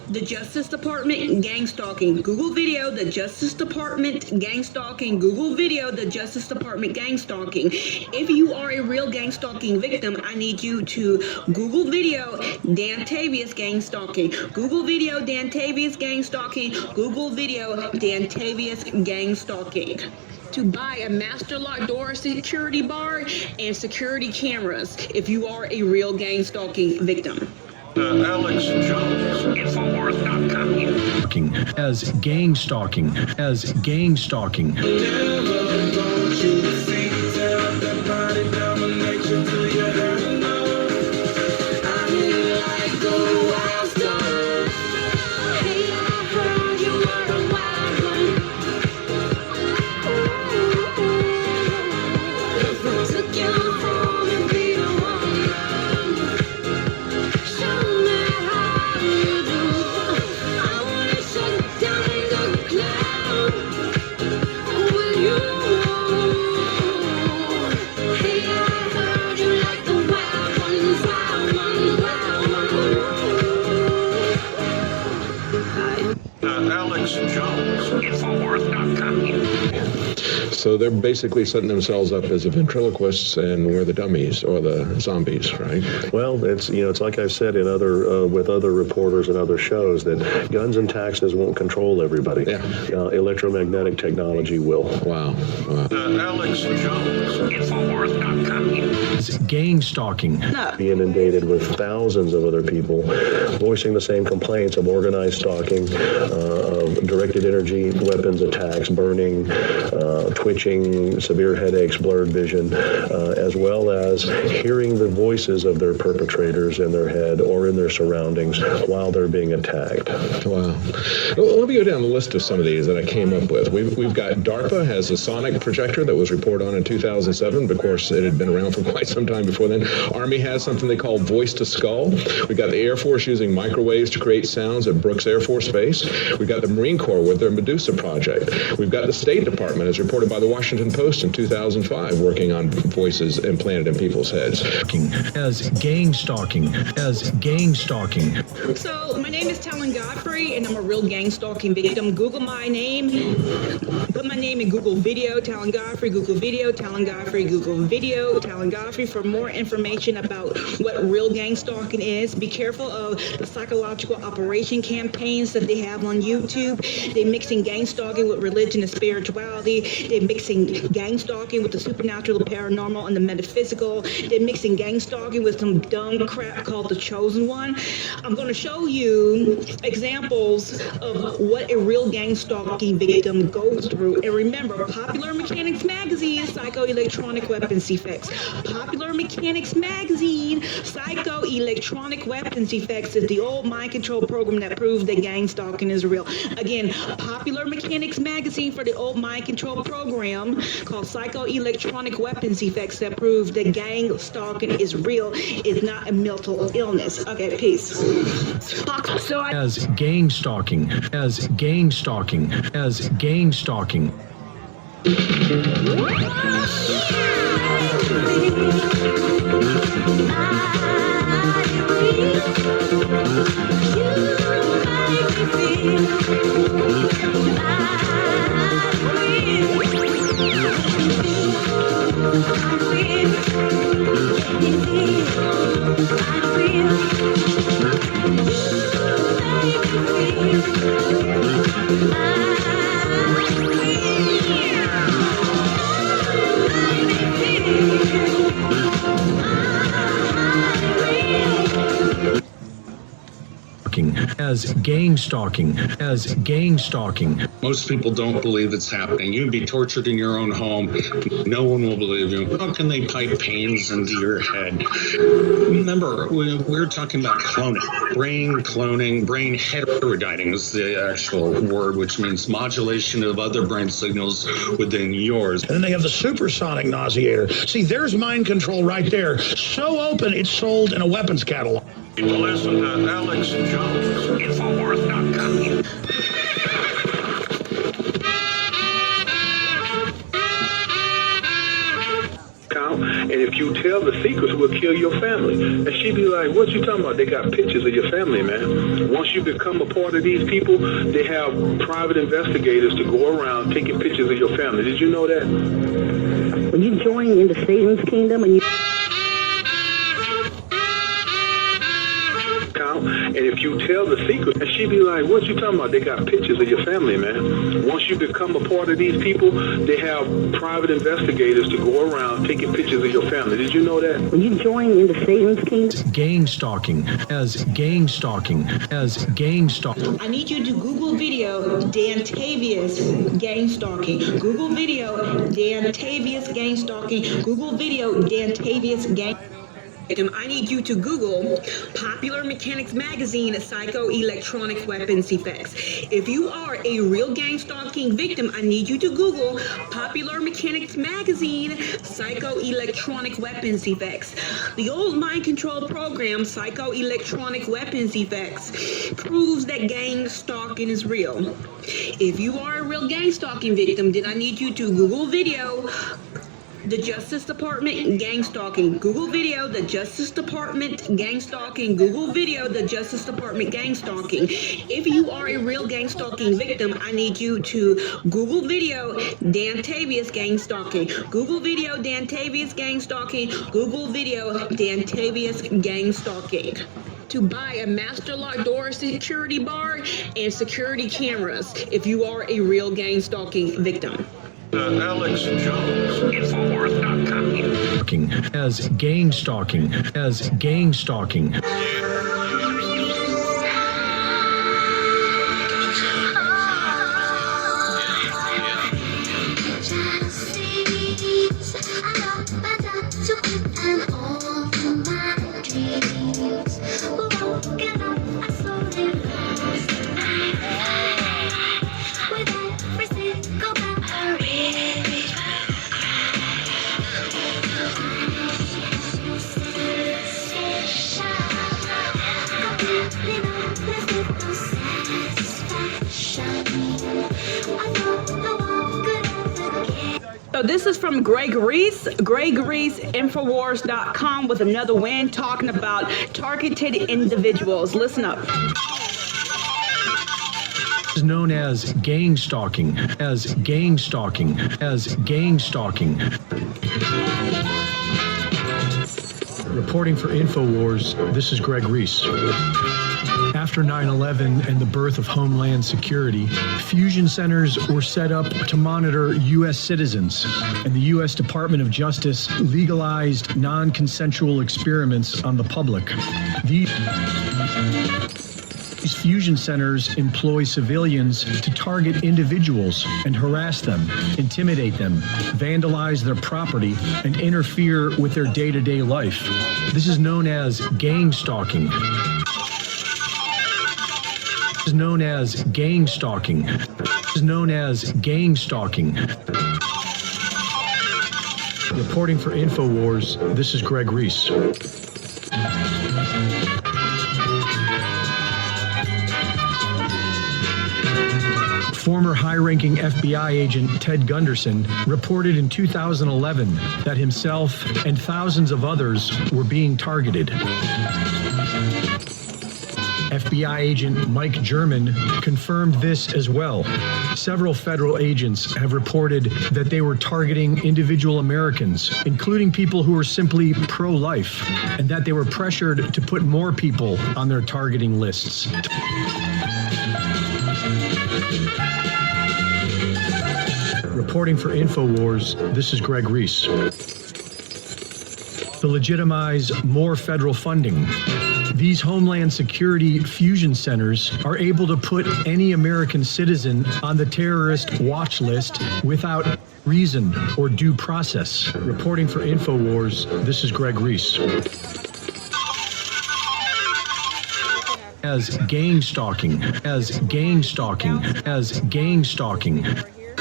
The Justice Department gang-stalking. Google video, the Justice Department gang-stalking. Google video, the Justice Department gang-stalking. If you are a real gang-stalking victim, I need you to Google video, Dan-Tavius gang-stalking. Google video, Dan-Tavius gang-stalking. Google video, Dan-Tavius gang-stalking. To buy a master lock door security bar and security cameras if you are a real gang-stalking victim. Alex J0n3s, Infowars.com. As gang-stalking, as gang-stalking. Alex J0n3s, Infowars.com. So they're basically setting themselves up as the ventriloquists, and we're the dummies or the zombies, right? Well, it's like I've said in other with other reporters and other shows that guns and taxes won't control everybody. Yeah. Electromagnetic technology will. Wow. Alex J0n3s, Infowars.com. Gang-stalking. Be inundated with thousands of other people voicing the same complaints of organized stalking, of directed energy weapons attacks, burning, twitching, severe headaches, blurred vision, as well as hearing the voices of their perpetrators in their head or in their surroundings while they're being attacked. Wow. Well, let me go down the list of some of these that I came up with. We've got DARPA has a sonic projector that was reported on in 2007, but of course it had been around for quite some time before then. Army has something they call voice to skull. We've got the Air Force using microwaves to create sounds at Brooks Air Force Base. We've got the Marine Corps with their Medusa project. We've got the State Department, as reported by the Washington Post in 2005, working on voices implanted in people's heads. As gang-stalking, as gang-stalking. So, my name is TALAN Godfrey, and I'm a real gang-stalking victim. Google my name. Put my name in Google Video, TALAN Godfrey, Google Video, TALAN Godfrey, Google Video, TALAN Godfrey for more information about what real gang-stalking is. Be careful of the psychological operation campaigns that they have on YouTube. They're mixing gang-stalking with religion and spirituality. They're mixing gang-stalking with the supernatural, the paranormal, and the metaphysical. They're mixing gang-stalking with some dumb crap called the Chosen One. I'm going to show you examples of what a real gang-stalking victim goes through. And remember, Popular Mechanics Magazine, Psychoelectronic Weapons Effects. Popular Mechanics Magazine, Psychoelectronic Weapons Effects is the old mind control program that proves that gang-stalking is real. Again, Popular Mechanics Magazine for the old mind control program called Psychoelectronic Weapons Effects that proves that gang-stalking is real, is not a mental illness. Okay, peace. So as gang-stalking, as gang-stalking, as gang-stalking. As gang-stalking, as gang-stalking. Most people don't believe it's happening. You'd be tortured in your own home. No one will believe you. How can they pipe pains into your head? Remember, we're talking about cloning. Brain cloning, brain heterodyning is the actual word, which means modulation of other brain signals within yours. And then they have the supersonic nauseator. See, there's mind control right there. So open, it's sold in a weapons catalog. Listen to Alex J0n3s, Infowars.com. And if you tell the secrets, we'll kill your family. And she'd be like, what you talking about? They got pictures of your family, man. Once you become a part of these people, they have private investigators to go around taking pictures of your family. Did you know that? When you join into Satan's kingdom and you... And if you tell the secret, and she'd be like, what you talking about? They got pictures of your family, man. Once you become a part of these people, they have private investigators to go around taking pictures of your family. Did you know that? When you join into Satan's kingdom... Gang stalking, as gang stalking, as gang stalking. I need you to Google video Dantavius gang stalking. Google video Dantavius gang stalking. Google video Dantavius gang. I need you to Google Popular Mechanics Magazine Psychoelectronic Weapons Effects. If you are a real gang stalking victim, I need you to Google Popular Mechanics Magazine Psychoelectronic Weapons Effects. The old mind control program, Psychoelectronic Weapons Effects, proves that gang stalking is real. If you are a real gang stalking victim, then I need you to Google video the Justice Department gang stalking. Google video the Justice Department gang stalking. Google video the Justice Department gang stalking. If you are a real gang stalking victim, I need you to Google video Dantavius gang stalking. Google video Dantavius gang stalking. Google video Dantavius gang stalking. To buy a master lock door security bar and security cameras if you are a real gang stalking victim. Alex J0n3s, Infowars.com. As gang stalking, as gang stalking. So this is from Greg Reese, Infowars.com with another win talking about targeted individuals. Listen up. Is known as gang stalking, as gang stalking, as gang stalking. Reporting for InfoWars, this is Greg Reese. After 9/11 and the birth of Homeland Security, fusion centers were set up to monitor U.S. citizens, and the U.S. Department of Justice legalized non-consensual experiments on the public. These fusion centers employ civilians to target individuals and harass them, intimidate them, vandalize their property, and interfere with their day-to-day life. This is known as gang stalking. Is known as gang stalking. Is known as gang stalking. Reporting for InfoWars, this is Greg Reese. Former high-ranking FBI agent Ted Gunderson reported in 2011 that himself and thousands of others were being targeted. FBI agent Mike German confirmed this as well. Several federal agents have reported that they were targeting individual Americans, including people who were simply pro-life, and that they were pressured to put more people on their targeting lists. Reporting for InfoWars, this is Greg Reese. To legitimize more federal funding, these Homeland Security fusion centers are able to put any American citizen on the terrorist watch list without reason or due process. Reporting for InfoWars, this is Greg Reese. As gang stalking, as gang stalking, as gang stalking.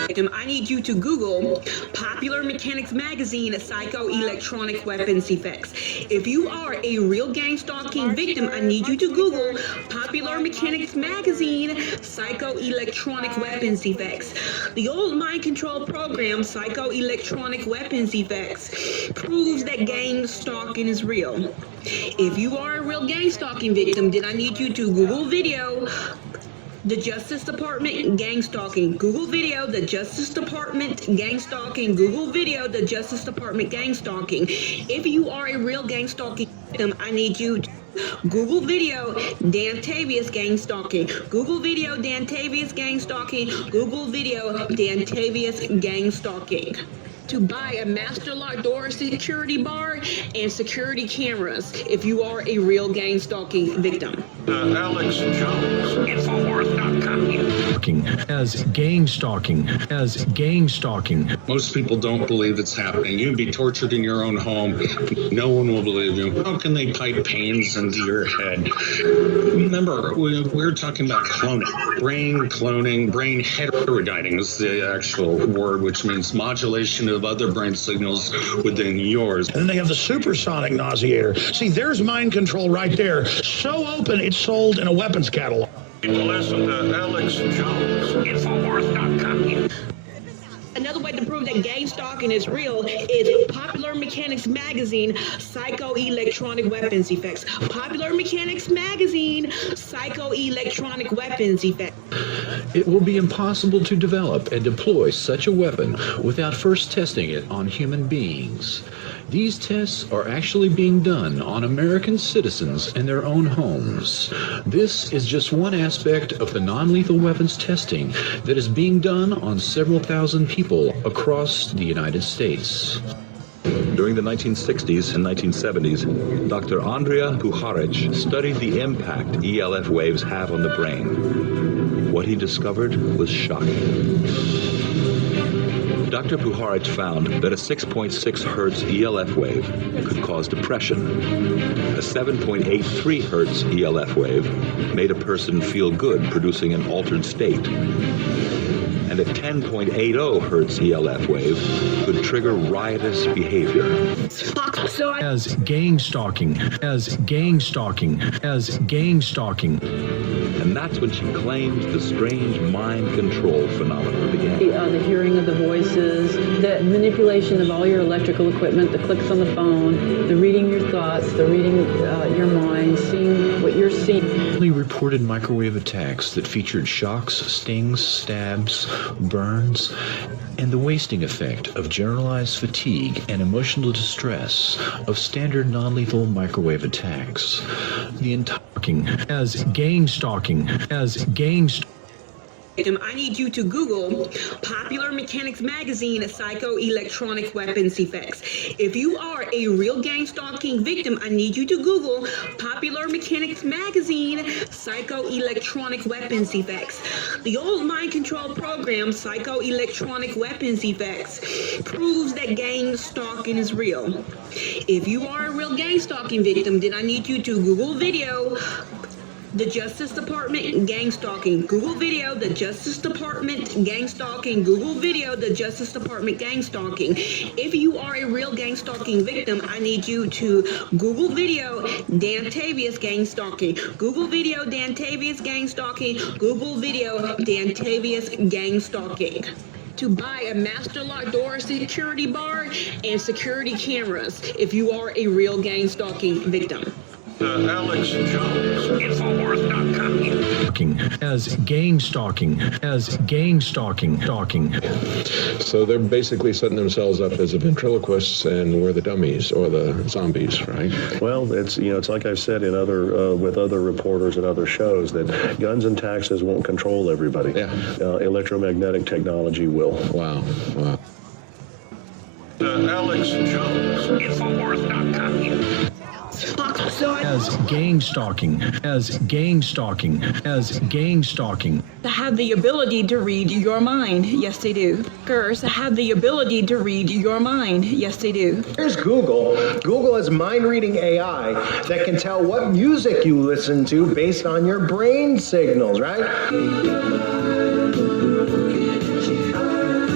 I need you to Google Popular Mechanics Magazine Psychoelectronic Weapons Effects. If you are a real gang stalking victim, I need you to Google Popular Mechanics Magazine Psychoelectronic Weapons Effects. The old mind control program, Psychoelectronic Weapons Effects, proves that gang stalking is real. If you are a real gang stalking victim, then I need you to Google video the Justice Department gang-stalking. Google video, the Justice Department gang-stalking. Google video, the Justice Department gang-stalking. If you are a real gang-stalking victim, I need you to Google video, Dan Tavius gang-stalking. Google video, Dan Tavius gang-stalking. Google video, Dan Tavius gang-stalking. To buy a master lock door security bar and security cameras if you are a real gang stalking victim. Alex J0n3s, Infowars.com. As gang stalking. Most people don't believe it's happening. You'd be tortured in your own home. No one will believe you. How can they pipe pains into your head? Remember, we're talking about cloning. Brain cloning, brain heterodyning is the actual word, which means modulation of other brain signals within yours. And then they have the supersonic nauseator. See, there's mind control right there. So open, it's sold in a weapons catalog. Listen to Alex J0n3s, Infowars.com. Another way to prove that gang stalking is real is Popular Mechanics Magazine Psychoelectronic Weapons Effects. Popular Mechanics Magazine Psychoelectronic Weapons Effects. It will be impossible to develop and deploy such a weapon without first testing it on human beings. These tests are actually being done on American citizens in their own homes. This is just one aspect of the non-lethal weapons testing that is being done on several thousand people across the United States. During the 1960s and 1970s, Dr. Andrea Puharich studied the impact ELF waves have on the brain. What he discovered was shocking. Dr. Puharich found that a 6.6 hertz ELF wave could cause depression. A 7.83 hertz ELF wave made a person feel good, producing an altered state. And a 10.80 hertz ELF wave could trigger riotous behavior. As gang stalking. And that's when she claims the strange mind control phenomenon began. The hearing of the voices, the manipulation of all your electrical equipment, the clicks on the phone, the reading your thoughts, the reading your mind, seeing what you're seeing. Reported microwave attacks that featured shocks, stings, stabs, burns, and the wasting effect of generalized fatigue and emotional distress of standard non-lethal microwave attacks. The entire as gang stalking. I need you to Google Popular Mechanics Magazine Psychoelectronic Weapons Effects. If you are a real gang stalking victim, I need you to Google Popular Mechanics Magazine Psychoelectronic Weapons Effects. The old mind control program, Psychoelectronic Weapons Effects, proves that gang stalking is real. If you are a real gang stalking victim, then I need you to Google video the Justice Department gang-stalking. Google video, the Justice Department gang-stalking. Google video, the Justice Department gang-stalking. If you are a real gang-stalking victim, I need you to Google video, Dan Tavius gang-stalking. Google video, Dan Tavius gang-stalking. Google video, Dan Tavius gang-stalking. To buy a master lock door security bar and security cameras if you are a real gang-stalking victim. Alex J0n3s, Infowars.com. As gang stalking. So they're basically setting themselves up as the ventriloquists, and we're the dummies or the zombies, right? Well, it's like I've said in other with other reporters and other shows that guns and taxes won't control everybody. Yeah. Electromagnetic technology will. Wow. Alex J0n3s, Infowars.com. As gang stalking. To have the ability to read your mind. Yes, they do. Girls have the ability to read your mind. Yes, they do. Here's Google. Google is mind-reading AI that can tell what music you listen to based on your brain signals, right?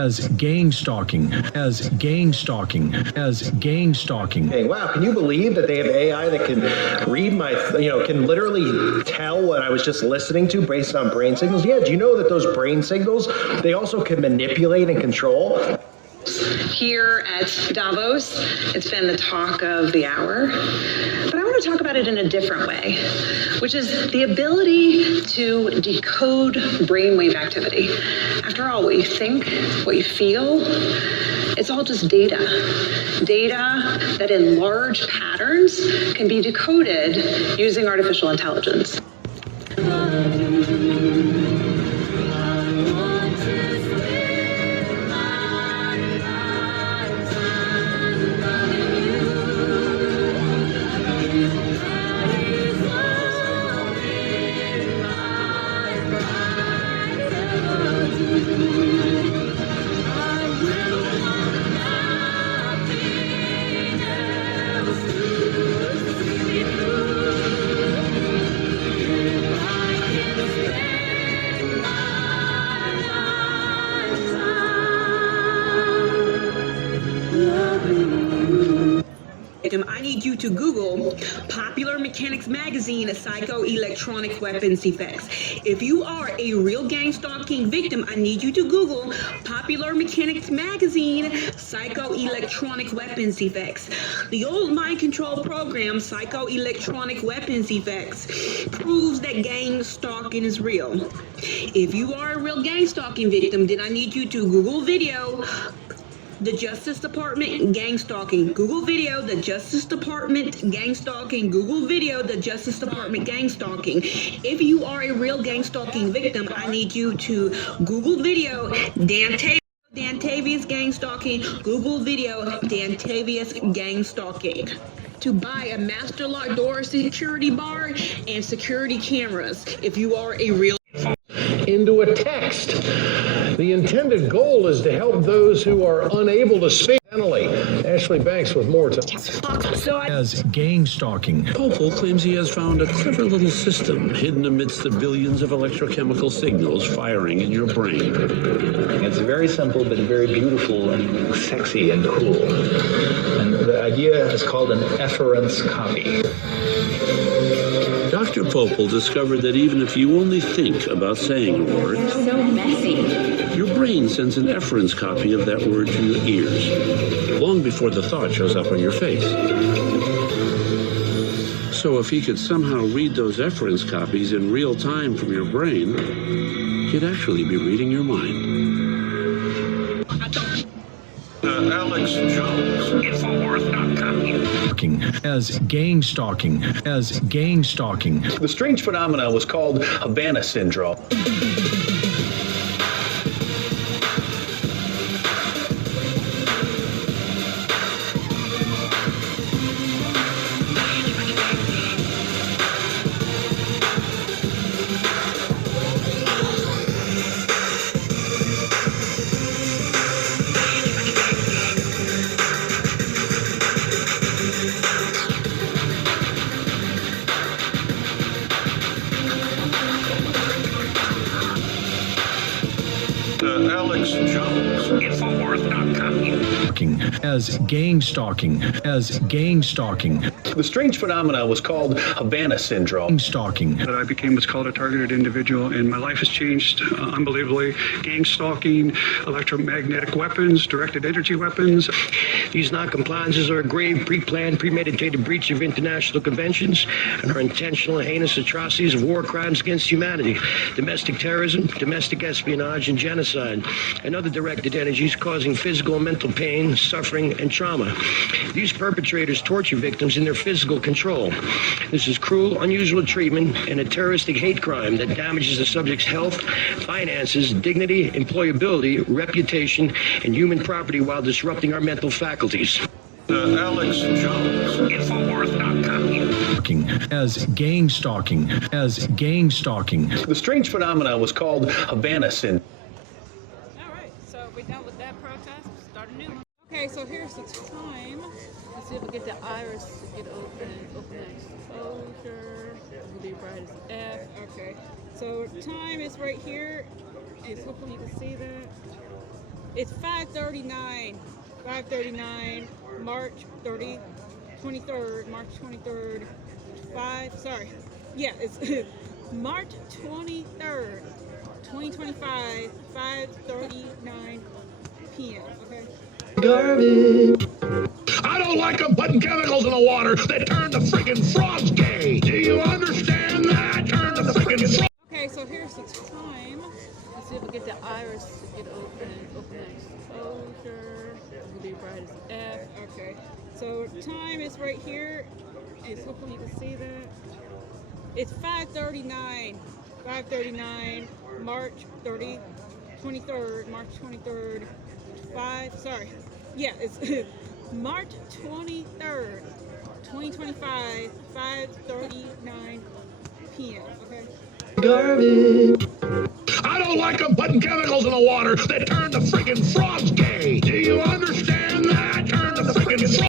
as gang-stalking, as gang-stalking, as gang-stalking. Hey, wow, can you believe that they have AI that can read my, can literally tell what I was just listening to based on brain signals? Yeah, do you know that those brain signals, they also can manipulate and control? Here at Davos, it's been the talk of the hour, but I want to talk about it in a different way, which is the ability to decode brainwave activity. After all, what you think, what you feel, it's all just data. Data that in large patterns can be decoded using artificial intelligence. I need you to Google Popular Mechanics Magazine Psychoelectronic Weapons Effects. If you are a real gang stalking victim, I need you to Google Popular Mechanics Magazine Psychoelectronic Weapons Effects. The old mind control program, Psychoelectronic Weapons Effects, proves that gang stalking is real. If you are a real gang stalking victim, then I need you to Google video the Justice Department gang-stalking. Google video, the Justice Department gang-stalking. Google video, the Justice Department gang-stalking. If you are a real gang-stalking victim, I need you to Google video, Dantavius gang-stalking. Google video, Dantavius gang-stalking. To buy a master lock door security bar and security cameras. If you are a real into a text. The intended goal is to help those who are unable to speak. Ashley Banks with more as gang-stalking. Popel claims he has found a clever little system hidden amidst the billions of electrochemical signals firing in your brain. It's very simple, but very beautiful and sexy and cool. And the idea is called an efference copy. Dr. Popel discovered that even if you only think about saying a word, so messy, your brain sends an efference copy of that word to your ears, long before the thought shows up on your face. So if he could somehow read those efference copies in real time from your brain, he'd actually be reading your mind. Alex J0n3s, Infowars.com. As gang-stalking, as gang-stalking. The strange phenomena was called Havana Syndrome. Alex J0n3s, Infowars.com. As gang-stalking, as gang-stalking. The strange phenomena was called Havana Syndrome. Gang-stalking. That I became what's called a targeted individual, and my life has changed unbelievably. Gang stalking, electromagnetic weapons, directed energy weapons. These non-compliances are a grave, pre-planned, premeditated breach of international conventions and are intentional and heinous atrocities of war crimes against humanity, domestic terrorism, domestic espionage, and genocide, and other directed energies causing physical and mental pain, suffering, and trauma. These perpetrators torture victims in their physical control. This is cruel, unusual treatment and a terroristic hate crime that damages the subject's health, finances, dignity, employability, reputation, and human property while disrupting our mental faculties. Alex J0n3s, Infowars.com. As gang-stalking, as gang-stalking. The strange phenomena was called Havana Syndrome. Alright, so we're done with that protest. Start a new one. Okay, so here's the time. Let's see if we get the iris to get open. Open exposure. It'll be bright as F. Okay. So time is right here. Hopefully you can see that. It's 5:39, March 23rd, it's March 23rd, 2025, 5:39 p.m., okay? Garbage. I don't like them putting chemicals in the water that turn the freaking frogs gay. Do you understand that? Turn the freaking frogs. Okay, so here's the time. Let's see if we get the iris to get open exposure. It'll be bright as F. Okay, so time is right here. It's hopefully you can see that. It's 5:39, March 23rd, it's March 23rd, 2025, 5:39 p.m., okay? Garbage. I don't like them putting chemicals in the water that turn the freaking frogs gay. Do you understand that? Turn the freaking frogs.